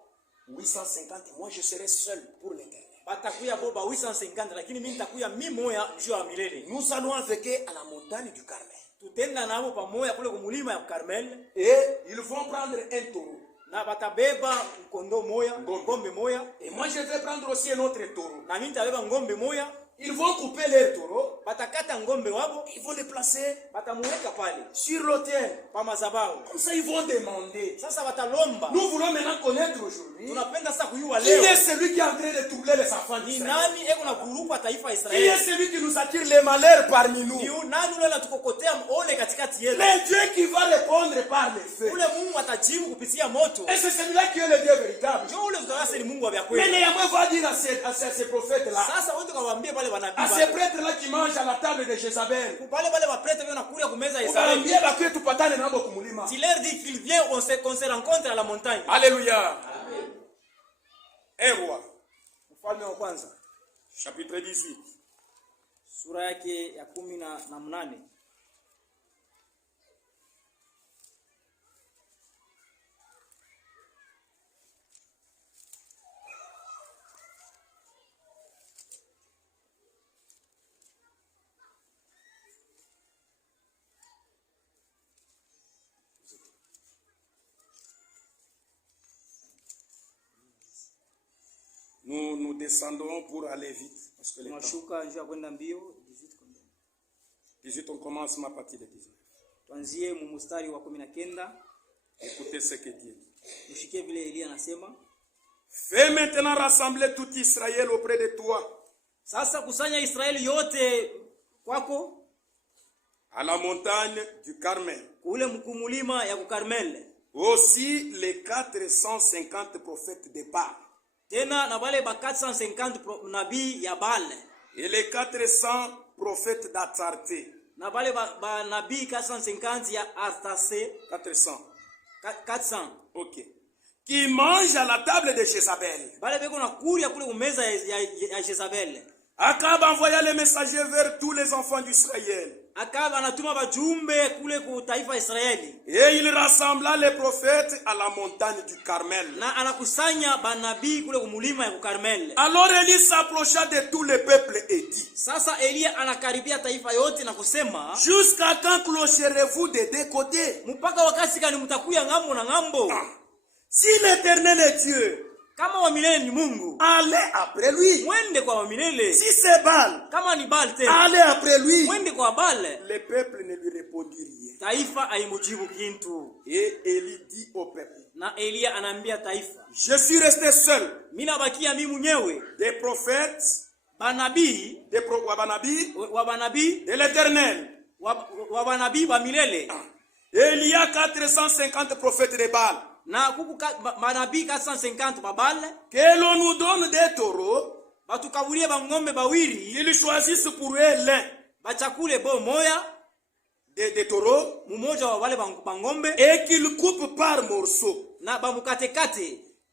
850. Moi je serai seul pour l'Éternel. Batakuya boba 850 lakini mimi nitakuya mimi moya juu ya milele. Nous allons avec eux à la montagne du Carmel. Tutenda nabo pamoja kule kumulima ya Carmel. Et ils vont prendre un taureau. Na batabeba kondo moya, ngombe moya. Et moi je vais prendre aussi un autre taureau. Na mimi nitabeba ngombe moya. Ils vont couper leur taureau. Batakata ngombe wabo. Ils vont les placer. Batamuweka pale. Sur l'autel. Pa mazabao. Comme ça ils vont demander. Sasa batalomba. Nous voulons maintenant connaître aujourd'hui. Tunapenda sasa kuyua Qui leo. est celui qui est en train de troubler les enfants Ni d'Israël? nani eko na kurupa taifa Qui Israeli? est celui qui nous attire les malheurs parmi nous? Ni nani ule anatukokotea ole katikati yetu? Le Dieu qui va répondre par le feu. Ule Mungu atajibu kupitia moto. Et c'est celui-là qui est le Dieu véritable. Ndio ule utawasa ni Mungu wa Mais kweli. Néhémie va dire à ces prophètes-là, Sasa wote kawaambie pale wanabii. à ces prêtres-là qui mangent à la table de Jézabel, Pale waprete wao nakulia kumeza ya Israeli. ukaambia bakwe tupatane nabo kumulima. Tu leur dis qu'il vient qu'on se rencontre à la montagne. Alléluia. Un roi. Mfalme wa kwanza. Chapitre 18. Sura yake ya 18. Nous descendons pour aller vite. Parce que les temps. 18, on commence ma partie de 19. Tuanzie mstari wa 19. Écoutez ce que Dieu dit. Mshikie vile Elia anasema. Fais maintenant rassembler tout Israël auprès de toi. Sasa kusanya Israeli yote kwako. À la montagne du Carmel. Ule mkumulima ya Carmel. Aussi les 450 prophètes de Baal. Tena na wale ba 450 nabii ya Baal. Et les 400 prophètes d'Atarté. Na wale ba nabii 450 ya Artasé. 400. 400. Ok. Qui mangent à la table de Jézabel. Bale beko na kuria kule kumeza ya Jezabel. Akab envoya les messagers vers tous les enfants d'Israël. Akab anatuma bajumbe kule ku taifa Israeli. Et il rassembla les prophètes à la montagne du Carmel. Na anakusanya banabii kule kumulima ya Carmel. Alors Élie s'approcha de tout le peuple et dit. Sasa Elia anakaribia taifa yote na kusema, jusqu'à quand clocherez-vous des deux côtés? Mpaka wakati gani mtakuya ngambo na ngambo? Si l'Éternel est Dieu, kama wa milele ni Mungu, allez après lui. Mwende kwa wa milele. Si c'est Baal, kama ni Baal tena, allez après lui. Mwende kwa Baal. Le peuple ne lui répondit rien. Taifa haimujibu kintu. Et Élie dit au peuple. Na Elia anaambia taifa, je suis resté seul. Mimi nabakia mimi mwenyewe. Des prophètes, banabii, wa banabii de l'Éternel, wa banabii ba milele. Et il y a 450 prophètes de Baal. Na kuku manabii 450 babale. Que l'on nous donne des taureaux. Batukabulie bangombe bawiri. Ils choisissent pour eux l'un. Bachakule bo moya. Des taureaux. Mumoja wa wale bangombe. Et qu'ils coupent par morceaux. Na bamukate kate.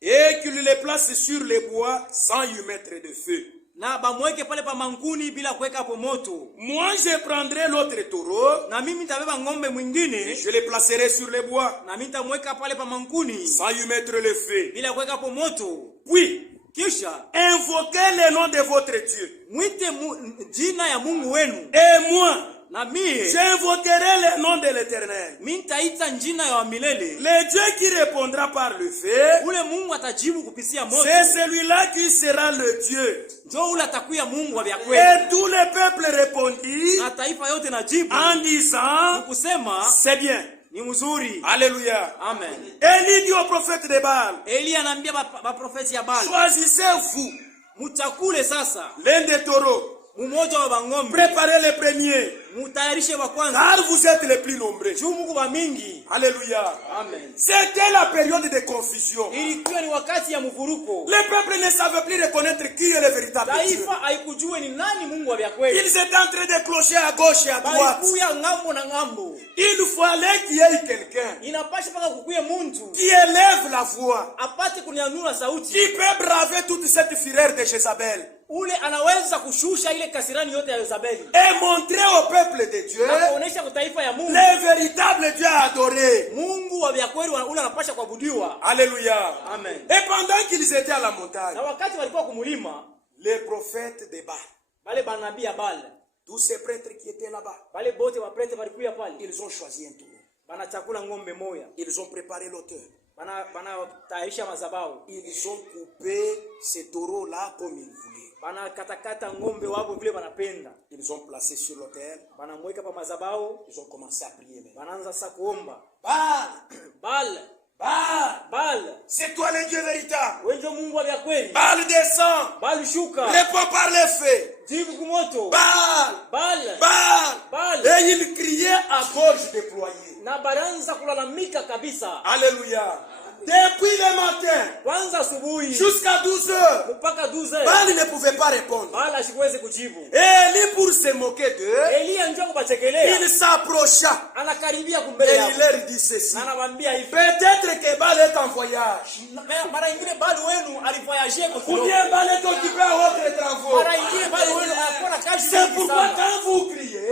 Et qu'ils les placent sur les bois sans y mettre de feu. Na bamweke pale pa manguni bila kuweka hapo moto. Moi je prendrai l'autre taureau. Na mimi nitabeba ngombe mwingine. Je les placerai sur les bois. Na mimi nitamweka pale pa manguni sans y mettre le feu. Bila kuweka hapo moto. Puis kisha invoquez le nom de votre Dieu. Mwite jina ya Mungu wenu. Et moi na mie j'invoquerai le nom de l'Éternel. Mintaita njina ya milele. Le Dieu qui répondra par le feu. Ule Mungu atajibu kupitia moto. C'est celui-là qui sera le Dieu. Ndio ule atakuya Mungu wa kweli. Et tout le peuple répondit. Na taifa yote najibu. En disant kusema c'est bien. Ni mzuri. Alléluia. Amen. Élie dit au prophète de Baal. Eli anaambia ba prophète ya Baal. Choisissez-vous. Mutakule sasa. L'un des taureaux. Mmoja wa bangombe. Préparez les premiers. Mutayarishe wa kwanza. Car vous êtes les plus nombreux. Mungu wa mingi. Alléluia. Amen. C'était la période de confusion. Ilikuwa ni wakati ya mvuruko. Les peuples ne savaient plus reconnaître qui est le véritable Dieu. Taifa haikujua ni nani Mungu wa kweli. Ils étaient en train de clocher à gauche et à droite. Balikuya ngambo na ngambo. Il fallait qu'il y ait quelqu'un inapasha paka kukuye muntu qui élève la voix, apate kunyanyua sauti, qui peut braver toute cette fureur de Jézabel. Ule anaweza kushusha ile kasirani yote ya Yezabeli. Et montrer au peuple de Dieu kuonesha kwa taifa ya Mungu le véritable Dieu adoré. Mungu wa kweli ule anapasha kuabudiwa. Alléluia. Amen. Et pendant qu'ils étaient à la montagne, na wakati walikuwa kumulima, les prophètes de Baal, wale banabii ya Baal, tous ces prêtres qui étaient là-bas, wale bote wa prêtre walikuwa pale, ils ont choisi un taureau. Bana chakula ngombe moya. Ils ont préparé l'autel. Bana tayarisha mazabao. Ils ont coupé ce taureau là comme ils voulaient. Bana katakata ngombe wabo vile banapenda. Ils ont placé sur l'autel. Bana mweka pa mazabao. Ils ont commencé à prier. Banaanza sasa kuomba. Baal, Baal, Baal, Baal, c'est toi le Dieu véritable. Wewe ndio Mungu wa kweli. Baal descend. Baal shuka. Réponds par les feux. Jibu kumoto. Baal, Baal, Baal, Baal. Et il criait à gorge déployée. Na baranza kulalamika kabisa. Alléluia. Depuis le matin jusqu'à 12 heures, Baal ne pouvait pas répondre. Et Élie, pour se moquer d'eux, il s'approcha et il leur dit ceci: peut-être que Baal est en voyage, ou bien Baal est occupé à autre travaux. C'est pourquoi quand vous criez,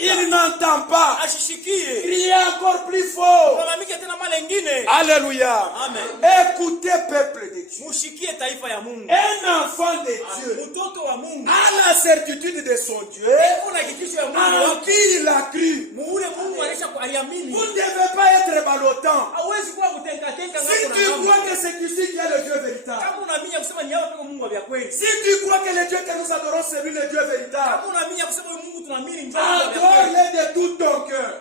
il n'entend pas. Criez encore plus fort. Alléluia. Amen. Écoutez, peuple de Dieu. Un enfant de Dieu a la certitude de son Dieu en qui il a cru. Vous ne devez pas être ballottant. Si tu crois que c'est ici qu'il y a le Dieu véritable, si tu crois que le Dieu que nous adorons c'est lui le Dieu véritable, adore-le de tout ton cœur,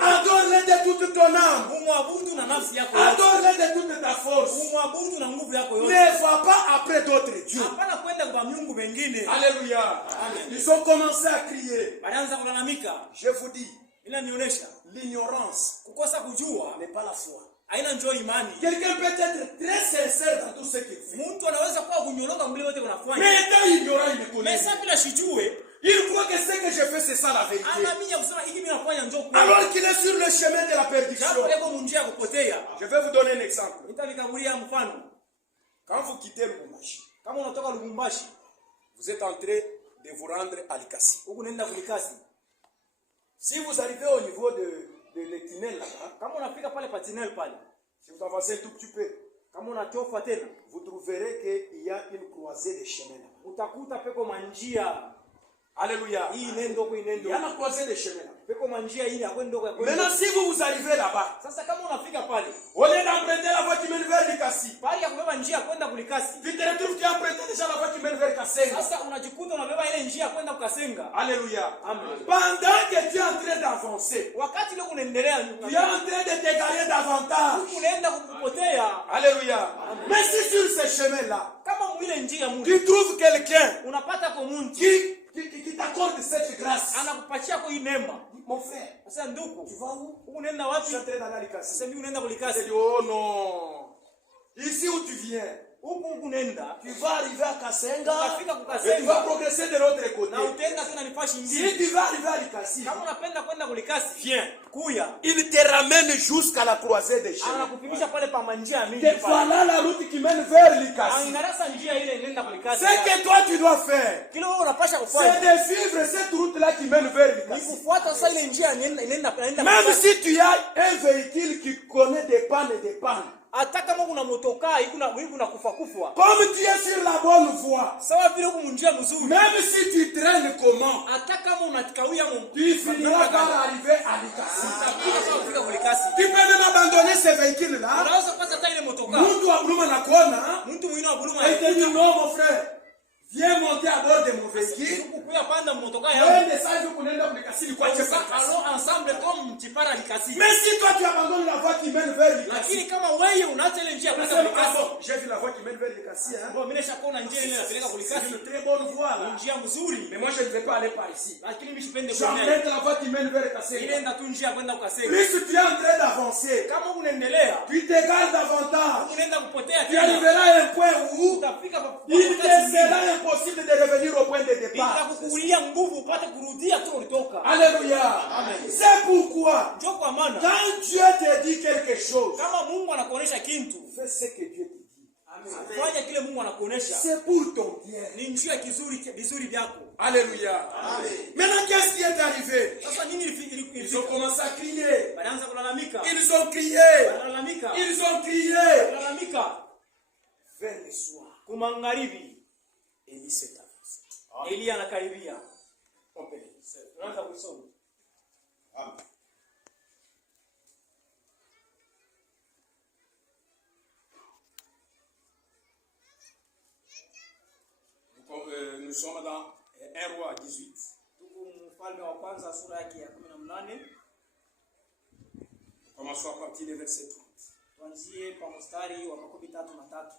adore-le de toute ton âme, adore-le de toute ta force. Ne va pas après d'autres dieux. Alléluia. Ils ont commencé à crier. Je vous dis, l'ignorance n'est pas la foi. Quelqu'un peut être très sincère dans tout ce qu'il fait, mais étant ignorant, il ne connaît pas. Il croit que ce que je fais, c'est ça la vérité. Alors qu'il est sur le chemin de la perdition. Je vais vous donner un exemple. Quand vous quittez Lubumbashi, vous êtes en train de vous rendre à Likasi. Si vous arrivez au niveau de l'Etinel là-bas, si vous avancez un tout petit peu, vous trouverez qu'il y a une croisée de chemins là-bas. Alléluia. Il y a la croisée des chemins. Maintenant, si vous arrivez là-bas, au lieu d'emprunter la voie qui mène vers Likasi, tu te retrouves tu as emprunté déjà la voie qui mène vers Kasenga. Alléluia. Pendant que tu es en train d'avancer, tu es en train de t'égarer davantage. Alléluia. Mais si sur ce chemin-là, tu trouves quelqu'un qui qui t'accorde cette grâce. Anakupatia kwa neema. Mon frère, sasa ndugu, tu vas où? Unaenda wapi? Je suis en train d'aller à Likasi. Sasa mimi unaenda kulikasi. Oh non. Ici où tu viens, huku unaenda, tu vas arriver à Kasenga. Utafika kukasenga. Et tu vas progresser de l'autre côté. Na utaenda tena nifashi ngine. Si tu vas arriver à Likasi, kama unapenda kwenda kulikasi, viens. Kuya. Il te ramène jusqu'à la croisée des chemins. Anakupimisha pale pa manjia mingi. Et voilà la route qui mène vers Likasi. Angarasa njia ile inaenda kulikasi. Ce que toi tu dois faire, kile wewe unapasha kufanya, c'est de suivre cette route là qui mène vers Likasi. Ni kufuata sasa ile njia inaenda. Même si tu as un véhicule qui connaît des pannes et des pannes. Hata kama kuna motokaa kuna kufa. Comme tu es sur la bonne voie. Sawa vile uko njia nzuri. Même si tu traînes comment. Hata kama unatikawia tu finiras par arriver à Likasi. Utafika kulikasi. Tu peux même abandonner ce véhicule là. Unaweza kupata hata ile motokaa. Mtu wa buluma na kuona. Mtu mwingine wa buluma. Et tu dis non mon frère. Viens monter à bord de mon véhicule. Allons ensemble comme tu pars à Likasi. Mais si toi tu abandonnes la voie qui mène vers Likasi. Lakini kama wewe unaacha ile njia kwenda Likasi. J'ai vu la voie qui mène vers Likasi hein. Bon, mimi nishaona njia ile inapeleka kwa Likasi. C'est une très bonne voie là. Njia mzuri. Mais moi je ne vais pas aller par ici. Lakini mimi sipende kwenda. J'emmène la voie qui mène vers Kasenga. Ile ndio tu njia kwenda kwa Kasenga. Plus tu es en train d'avancer. Kama unaendelea, tu t'égales davantage. Unaenda kupotea tu arriveras à un point où utafika il te sera impossible de revenir au point de départ. Itakukulia nguvu upate kurudia tu ulitoka. Alléluia. Amen. C'est pourquoi ndio kwa maana quand Dieu te dit quelque chose, kama Mungu anakuonesha kitu, fais ce que Dieu te dit. Amen. Fanya kile Mungu anakuonesha. C'est pour ton bien. Ni njia vizuri vyako. Alléluia. Amen. Maintenant qu'est-ce qui est arrivé? Sasa nini ils ont commencé à crier. Wanaanza kulalamika. Ils ont crié. Wanalamika. Ils ont crié. Wanalamika. Vers le soir. Kumangaribi. Élie s'est avancé. Elie anakaribia. Tunaanza kusoma. Nous sommes dans 1 Roi 18. Mfalme wa kwanza sura yake ya 18. Commençons à partir du verset 30. Tuanzie kwa mstari wa 33.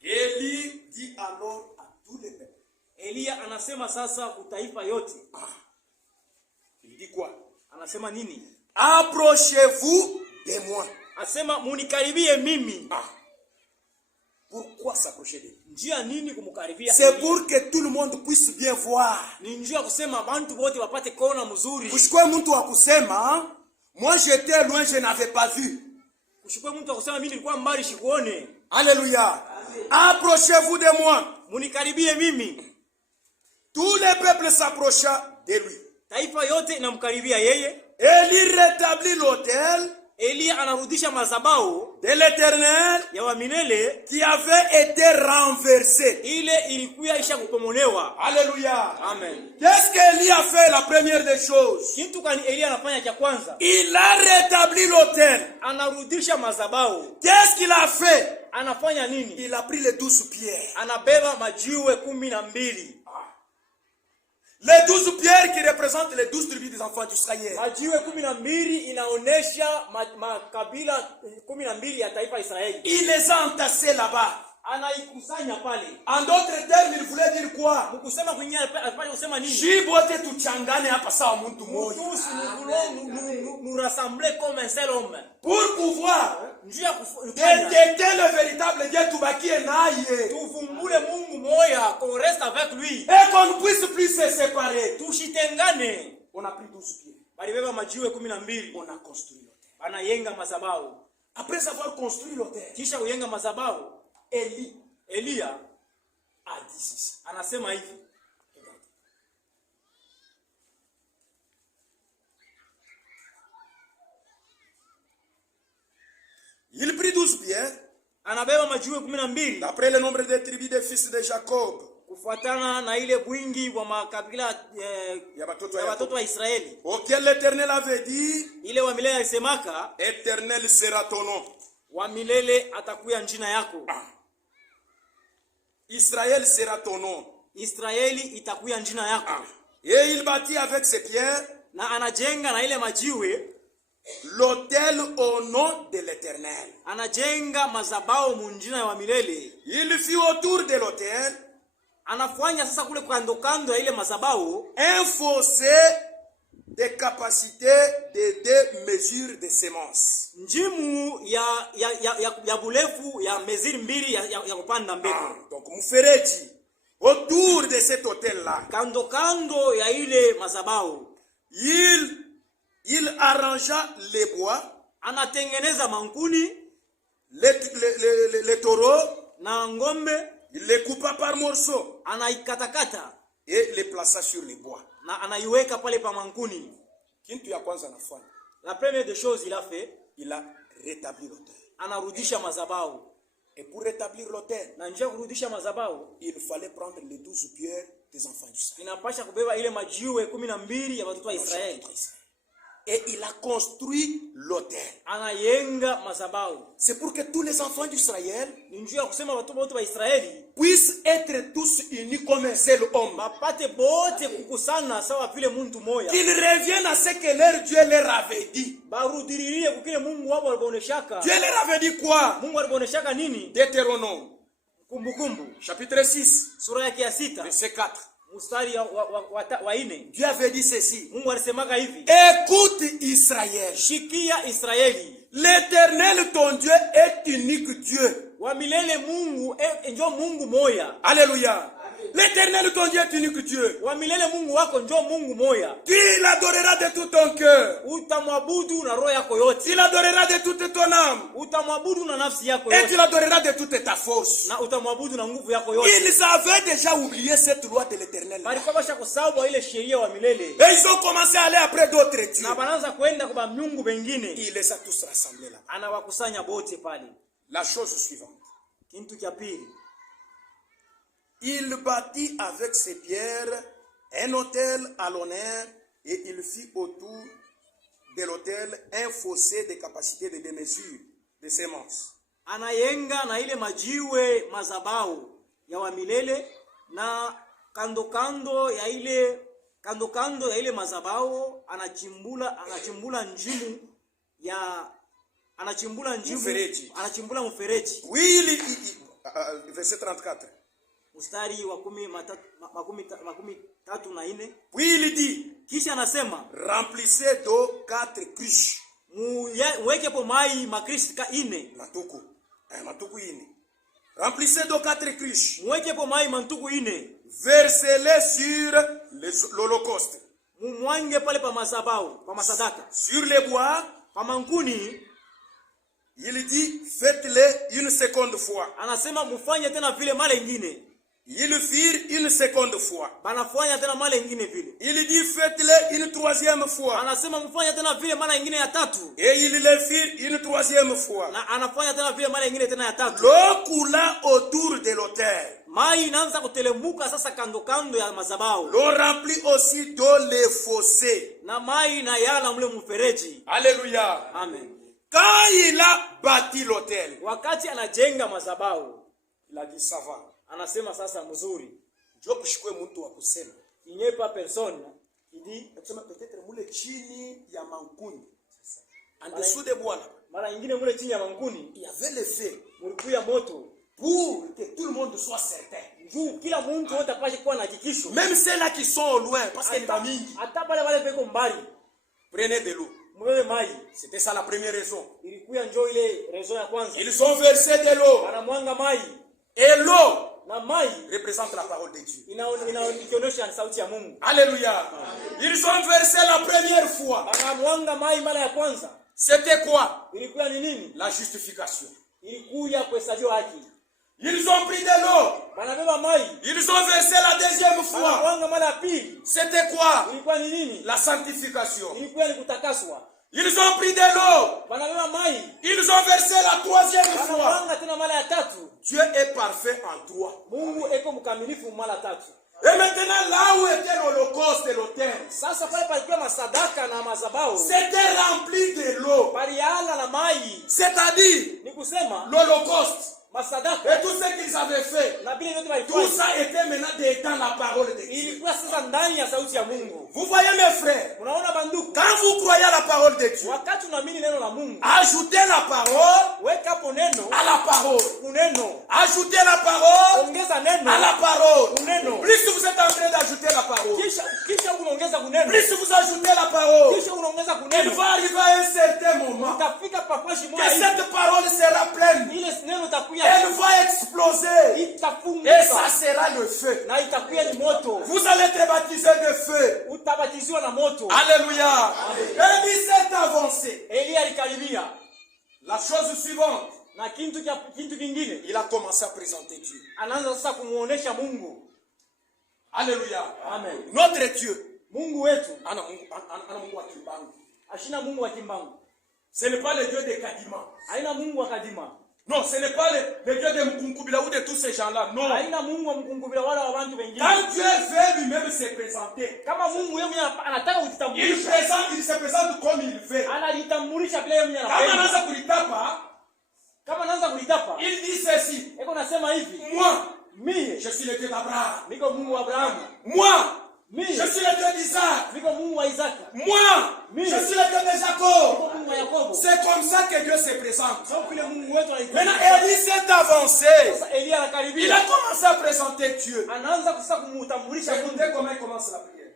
Élie dit alors à tous les peuples. Elia anasema sasa utaifa yote. Il dit quoi? Anasema nini? Approchez-vous de moi. Asema munikaribie mimi. Pourquoi s'approcher de lui? Njia nini kumkaribia? C'est pour que tout le monde puisse bien voir. Ni njia kusema bantu wote wapate kuona mzuri. Kushikwe mtu wa kusema, moi j'étais loin, je n'avais pas vu. Kushikwe mtu wa kusema mimi nilikuwa mbali sikuone. Alléluia. Approchez-vous de moi. Munikaribie mimi. Tout le peuple s'approcha de lui. Taifa yote inamkaribia yeye. Élie rétablit l'autel. Elia anarudisha mazabao de l'Éternel ya wa milele qui avait été renversé. Ile ilikuwa isha kupomolewa. Alléluia. Amen. Qu'est-ce qu'Élie a fait? La première des choses, kitu kani Elia anafanya cha kwanza, il a rétabli l'autel. Anarudisha mazabao. Qu'est-ce qu'il a fait? Anafanya nini? Il a pris les 12 pierres. Anabeba majiwe 12. Les 12 pierres qui représentent les 12 tribus des enfants d'Israël. Majiwe 12 inaonesha makabila 12 ya taifa Israeli. Il les a entassés là-bas. Anaikusanya pale. En d'autres termes, il voulait dire quoi? Mkusema kwingine alifanya kusema nini? Jibote tuchangane hapa sawa mtu mmoja. Tous nous rassembler comme un seul homme. Pour pouvoir détecter le véritable Dieu, tubakie naye. Tuvumbule Mungu moya, qu'on reste avec lui. Et qu'on ne puisse plus se séparer. Tushitengane. On a pris 12 pieds. Balibeba majiwe 12. On a construit l'autel. Anayenga mazabao. Après avoir construit l'autel, kisha uyenga mazabao, Elia a dit ceci. Anasema hivi. Il prit 12 pierres. Anabeba majiwe 12. D'après le nombre des tribus des fils de Jacob. Kufuatana na ile bwingi wa makabila ya watoto wa Israeli. Auquel l'Éternel avait dit, ile wa milele alisemaka, Éternel sera ton nom. Wa milele atakuya njina yako. Israël sera ton nom. Israeli itakuya njina yako. Et il bâtit avec ses pierres, na anajenga na ile majiwe, l'autel au nom de l'Éternel. Anajenga mazabao munjina ya wa milele. Il fit autour de l'autel anafanya sasa kule kando kando ya ile madhabahu un fossé de capacité de 2 mesures de semences. Njimu ya bulefu ya meziri mbili ya kupanda mbegu. Donc mfereji autour de cet hôtel là. Kando kando ya ile madhabahu. Il arrangea les bois, anatengeneza mankuni, les taureaux, na ngombe, il les coupa par morceaux, anaikatakata et les plaça sur les bois. Na anaiweka pale pa mankuni. Kitu ya kwanza anafanya, la première des choses il a fait, il a rétabli l'autel. Anarudisha madhabahu. Et pour rétablir l'autel, na njia kurudisha madhabahu, il fallait prendre les 12 pierres des enfants d'Israël. Inapasha kubeba ile majiwe 12 ya watoto wa Israeli. Et il a construit l'autel. Anayenga madhabahu. C'est pour que tous les enfants d'Israël puissent être tous unis comme un seul homme. Qu'ils reviennent à ce que leur Dieu leur avait dit. Dieu leur avait dit quoi? Deutéronome chapitre 6 verset 4. Dieu avait dit ceci. Écoute Israël. L'Éternel ton Dieu est unique Dieu. Alléluia. L'Éternel ton Dieu est unique Dieu. Tu l'adoreras de tout ton cœur. Tu l'adoreras de toute ton âme. Et tu l'adoreras de toute ta force. Ils avaient déjà oublié cette loi de l'Éternel. Et ils ont commencé à aller après d'autres dieux. Il les a tous rassemblés là. La chose suivante. Il bâtit avec ses pierres un autel à l'honneur et il fit autour de l'autel un fossé de capacité de 2 mesures de semences. Anayenga na ile majiwe mazabau ya wa milele na kando kando ya ile mazabau anachimbula njimu mfereji. Oui, verset 34. Mstari wa 34. Puis il dit, kisha anasema, remplissez d'eau 4 cruches. Muweke po mai makrishi ka 4. Matuku 4. Remplissez d'eau 4 cruches. Muweke po mai mantuku 4. Versez-les sur l'holocauste. Mumwange pale pa masabau, pa masadaka. Sur les bois, pa mankuni. Il dit, faites-les une seconde fois. Anasema mufanye tena vile mara nyingine. Ils firent une seconde fois. Banafanya tena mara nyingine vile. Il dit, faites-les une troisième fois. Anasema mufanye tena vile mara nyingine ya tatu. Et ils les firent une troisième fois. Na anafanya tena vile mara nyingine tena ya tatu. L'eau coula autour de l'autel. Mai inaanza kutelemuka sasa kando kando ya madhabahu. L'eau remplit aussi d'eau les fossés. Na mai na yala mle mfereji. Alléluia. Amen. Quand il a bâti l'autel, wakati anajenga madhabahu, il a dit ça va. Anasema sasa mzuri. Job shikwe mtu wa kusema. Il n'est pas personne. Il dit akisema peut-être mule chini ya mankuni. En dessous des bois là. Mara nyingine mule chini ya mankuni, il y avait le feu. Mulikuya moto. Pour que tout le monde soit certain. Kila mtu wote apashe kuwa na hakikisho. Même ceux-là qui sont au loin parce que ni bamingi. Hata wale peko mbali. Prenez de l'eau. C'était ça la première raison. Ils ont versé de l'eau. Et l'eau représente la parole de Dieu. Alléluia. Ils ont versé la première fois. C'était quoi? La justification. Ils ont pris de l'eau. Ils ont versé la deuxième fois. C'était quoi? La sanctification. Ils ont pris de l'eau. Ils ont versé la troisième fois. Dieu est parfait en 3. Et maintenant, là où était l'holocauste et l'autel, c'était rempli de l'eau. C'est-à-dire, l'holocauste et tout ce qu'ils avaient fait, tout ça était maintenant dans la parole de Dieu. Vous voyez mes frères, Unaona banduku? Quand vous croyez à la parole de Dieu, Wakati unaamini neno la Mungu, ajoutez la parole weka hapo neno à la parole. kuneno. Ajoutez la parole Ongeza neno à la parole. kuneno. Plus vous êtes en train d'ajouter la parole, Kisha unaongeza kuneno. plus vous ajoutez la parole, Kisha unaongeza il kuneno. va arriver à un certain moment Utafika pakwashi que moja hivi. cette parole sera pleine. Ile neno itakuya. Elle va exploser. Et Itafunguka. ça sera le feu. Na itakuya ni moto. Vous allez être baptisés de feu. Utabatizwa na moto. Alléluia. Et il s'est avancé. Elia alikaribia. La chose suivante, Na kitu kingine. il a commencé à présenter Dieu. Anaanza sasa kumuonesha Mungu. Alléluia. Amen. Notre Dieu. Mungu wetu. Ana Mungu wa Kimbangu. Ashina Mungu wa Kimbangu. Ce n'est pas le Dieu de Kadima. Haina Mungu wa Kadima. Non, ce n'est pas le Dieu de Mkunkubila ou de tous ces gens-là. Non. Haina Mungu wa Mkunkubila wala wa bantu wengine. Quand Dieu veut lui-même se présenter, Kama Mungu yeye anataka il kujitambulisha. se présente comme il veut. Anajitambulisha vile yeye Kama anapenda. anaanza kulitapa, Kama anaanza kulitapa, il dit ceci. eko nasema hivi. Moi, Mie, je suis le Dieu d'Abraham. niko Mungu wa Abrahamu. Moi, Mie, je suis le Dieu d'Isaac. niko Mungu wa Isaka. Moi, je suis le Dieu de Jacob. Niko Mungu wa Yakobo. C'est comme ça que Dieu se présente. Sio vile Mungu wetu Maintenant, anaitwa. Élie s'est avancé. Sasa Elia Il a anakaribia. commencé à présenter Dieu. Anaanza sasa kumutambulisha Mungu. Écoutez comment il commence la prière.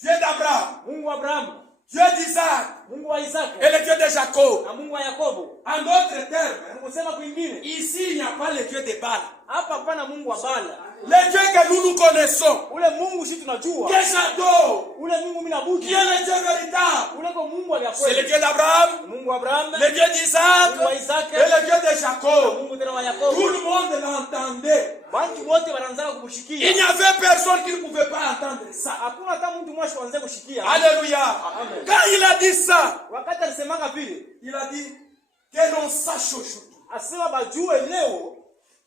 Dieu d'Abraham, Mungu wa Abrahamu, Dieu d'Isaac Mungu wa et Isaka, le Dieu de Jacob. na Mungu wa Yakobo. En d'autres termes, Kusema kwingine, ici il n'y a pas le Dieu de Baal. hapa hapana Mungu wa Bala. Le Dieu que nous connaissons, Ule Mungu sisi tunajua. que j'adore, Ule Mungu mimi nabudu. qui est le Dieu véritable, Ule kwa Mungu wa c'est le kweli. Dieu d'Abraham, Mungu wa Abrahamu, le Dieu d'Isaac Mungu wa Isaka, et le Dieu de Jacob. Mungu tena wa Tout Yakobo. le monde l'entendait. Bantu wote wanaanza Il kumshikia. n'y avait personne qui ne pouvait pas entendre ça. Hakuna hata mtu mmoja kuanza kushikia. Alléluia. Amen. Quand il a dit ça, Wakati alisemanga vile, il a dit que l'on sache aujourd'hui asema bajue leo,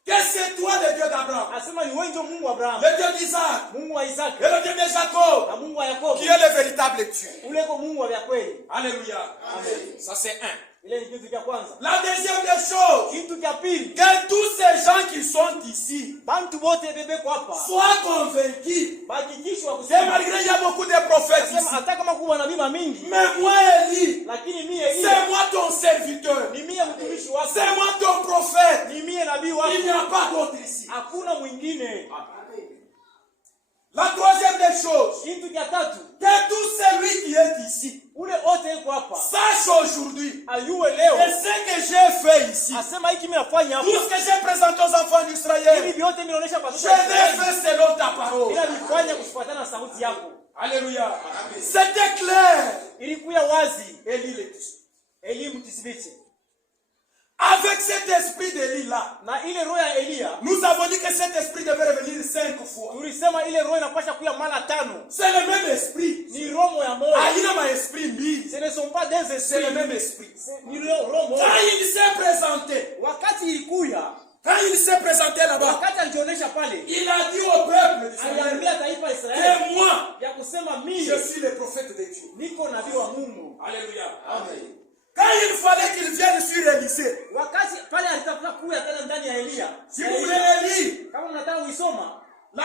que c'est toi le Dieu d'Abraham, asema ni wewe ndio Mungu wa Abrahamu, le Dieu d'Isaac Mungu wa et Isaka, le Dieu de Jacob, na Mungu wa Yakobo. qui est le véritable Dieu. Ule kwa Mungu wa kweli. Alléluia. Amen. Ça c'est un. Ile ni kitu cha kwanza. La deuxième des choses, Kitu cha pili, que tous ces gens qui sont ici bantu wote bebe kwa hapa. soient convaincus Bahakikishwa que kusema malgré il y a beaucoup de prophètes ici, hata kama kuna nabii mingi, mais moi Élie, lakini mie Elia c'est moi ton serviteur, ni mie mtumishi wako, c'est moi ton prophète. ni mie nabii Il wako. n'y a pas d'autre ici. Hakuna mwingine. La troisième des choses, Kitu cha tatu, que tout celui qui est ici ule wote yuko hapa. sache aujourd'hui Ayue que leo. ce que j'ai fait ici, Asema hiki mimi nafanya tout hapa. ce que j'ai présenté aux enfants Hivi d'Israël, vyote mimi naonesha kwa je sababu l'ai fait selon ta parole. ila nifanya kufuatana na sauti yako. Alléluia. C'était clair. Ilikuwa wazi. Élie le dit. Elimu tisibiti. Avec cet esprit d'Élie là, Na ile roho ya Elia, nous avons dit que cet esprit devait revenir 5 fois. tulisema ile roho inapaswa kuja mara 5. C'est le même esprit. Ni roho ya Ah, moyo. il a un esprit mis. Ce ne sont pas des esprits. C'est le même esprit. Ni roho moja. Quand il s'est présenté, Wakati ilikuya, là-bas, wakati alionyesha pale, il a dit au peuple d'Israël aliambia taifa la Israeli que moi, ya kusema mimi je suis le prophète de Dieu. niko nabii wa Mungu. Alléluia. Amen. Quand il fallait qu'il vienne sur Élisée, Wakati pale alitafuta kuya tena ndani ya Elia. si vous voulez le lire, Kama mnataka uisoma, là,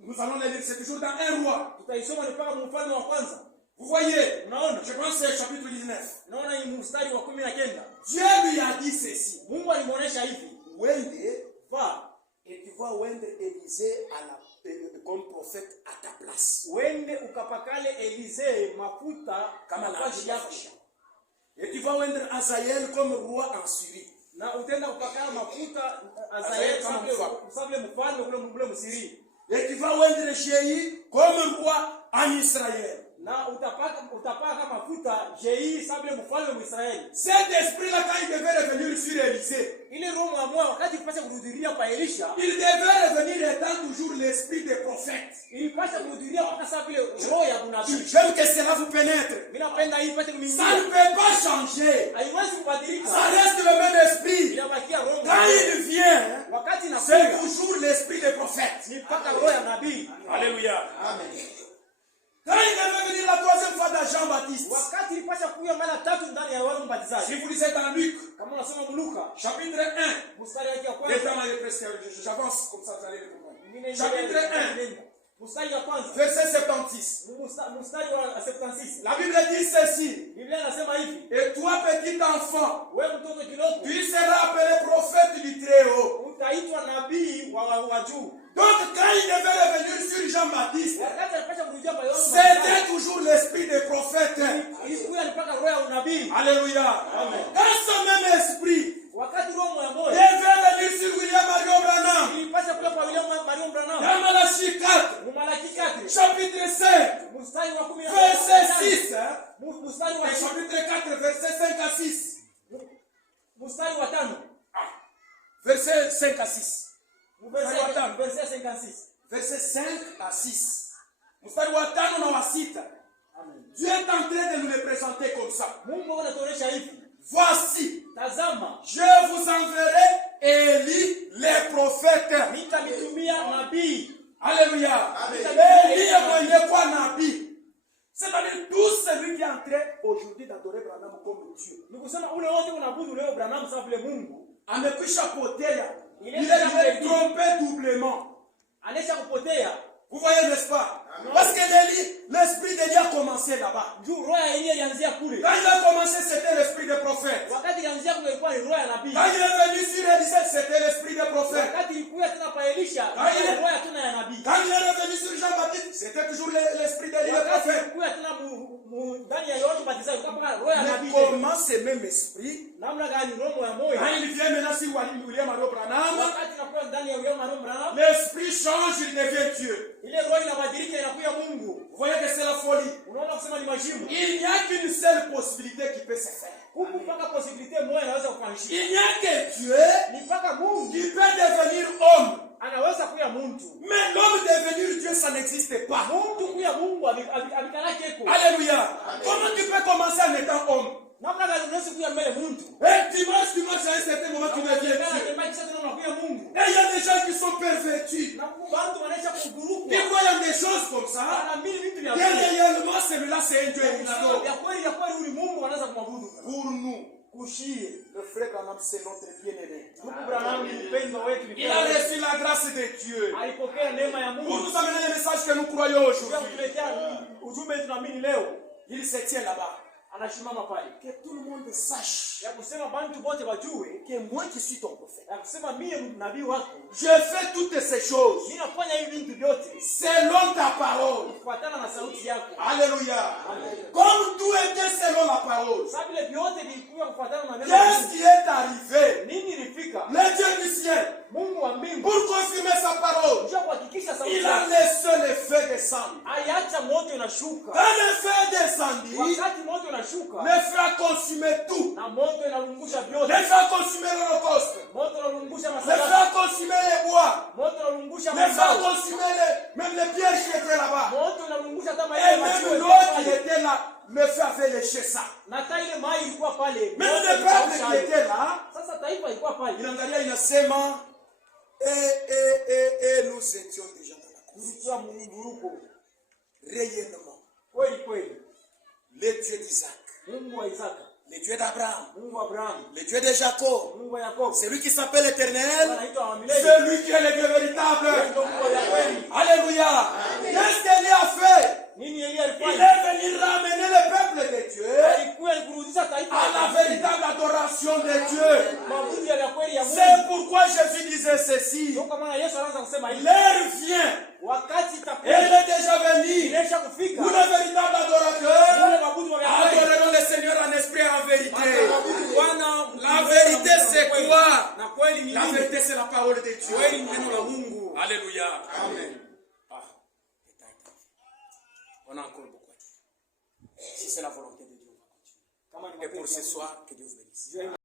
nous allons le lire, c'est toujours dans un roi. tutaisoma ni mpaka mfalme wa kwanza. Vous voyez, Unaona? je pense que c'est chapitre 19. Naona ni mstari wa 19. Dieu lui a dit ceci. Mungu alimuonesha hivi. Wende, Va, et tu vas wendre Élisée comme prophète à ta place. wende ukapakale Elisee mafuta Kama kama la paji yako. Et tu vas wendre Azaël comme roi en Syrie. Na utenda kupakala mafuta Azael Azael kama sababu mfalme kule Msiri. Et tu vas wendre Jéhu comme roi en Israël. Na utapaka mafuta Jei sababu mfalme wa Israeli. Cet esprit-là, quand il devait revenir sur Élisée, Ile roho ya moyo wakati ipasha kuhudhuria pa Elisha, il devait revenir étant toujours l'esprit des prophètes. ilipasha kuhudhuria mpaka sababu ile roho ya unabii. J'aime que cela vous pénètre. Mimi napenda hii ipate Ça ne kumingia. peut pas changer. Haiwezi kubadilika. Ça reste le même esprit. Inabakia roho. Quand il vient, Wakati c'est inakuja toujours l'esprit des prophètes. ni mpaka roho ya nabii. Alléluia. Amen. Quand il devait venir la troisième fois dans Jean-Baptiste, Wakati ilipasha kuja mara 3 ndani ya Yohana Mbatizaji. si vous lisez dans Luc, Kama unasoma Luka, chapitre 1, mstari wake wa les kwanza. temps là, presque, j'avance comme ça, vous allez le comprendre. Mwingine Chapitre 1, Verset 76. La Bible dit ceci. Et toi, petit enfant, tu seras appelé prophète du Très-Haut. Donc, quand il devait revenir sur Jean-Baptiste, c'était toujours l'esprit des prophètes. Alléluia. Dans ce même esprit, devait venir sur William Marion Branham. Dans Malachie 4, chapitre 5, verset 6. Et chapitre 4, verset 5 à 6. Verset 5 à 6. Verset 5 à 6. Verset 5 à 6. Mstari wa 5 na wa 6. Dieu est en train de nous le présenter comme ça. Voici, je vous enverrai Élie les prophètes. Alléluia. Élie est quoi nabi? C'est-à-dire tout celui qui est en train aujourd'hui d'adorer Branham comme Dieu. Amekwisha potea. Il est trompé doublement. Vous voyez, n'est-ce pas? Parce que l'esprit d'Élie a commencé là-bas. Quand il a commencé, c'était l'esprit des prophètes. Quand il est venu sur Élisée, c'était l'esprit des prophètes. Quand il est revenu sur Jean-Baptiste, c'était toujours l'esprit d'Élie, des prophètes. Mais comment ce même esprit, quand il vient maintenant sur William Marion Branham, l'esprit change, il devient Dieu. Vous voyez que c'est la folie. Il n'y a qu'une seule possibilité qui peut se faire. Il n'y a que Dieu qui peut devenir homme. Mais l'homme devenir Dieu, ça n'existe pas. Alléluia. Comment tu peux commencer en étant homme? Et dimanche, à un certain moment, tu deviens Dieu. Et il y a des gens qui sont pervertis. Qui voient des choses comme ça. Et réellement, celui-là, c'est un Dieu. Pour nous, le frère Branham, c'est notre bien-aimé. Il a reçu la grâce de Dieu pour nous amener les messages que nous croyons aujourd'hui. Il se tient là-bas. Que tout le monde sache que moi qui suis ton prophète, je fais toutes ces choses selon ta parole. Alléluia. Comme tout était selon la parole. Qu'est-ce qui est arrivé? Le Dieu du ciel, pour confirmer sa parole, il a laissé le feu descendre. Quand le feu descendit, le feu a consumé tout. Le feu a consumé l'holocauste. Le feu a consumé les bois. Le feu a consumé même les pierres qui étaient là-bas. Et même l'eau qui était là, le feu avait léché ça. Même le peuple qui était là, il en a une sema. Et nous étions déjà dans la cour. Réellement. Le Dieu d'Isaac. Le Dieu d'Abraham, le Dieu de Jacob, celui qui s'appelle l'Éternel, celui qui est le Dieu véritable. Alléluia. Qu'est-ce qu'il a fait? Il est venu ramener le peuple de Dieu à la véritable adoration de Dieu. C'est pourquoi Jésus disait ceci. L'heure vient. Elle est déjà venue. Où le véritable adorateur adoreront le Seigneur en esprit et en vérité. La vérité c'est quoi? La vérité c'est la parole de Dieu. Alléluia. Amen. On a encore beaucoup à dire. Si c'est la volonté de Dieu, on va continuer. Et pour ce soir, que Dieu vous bénisse.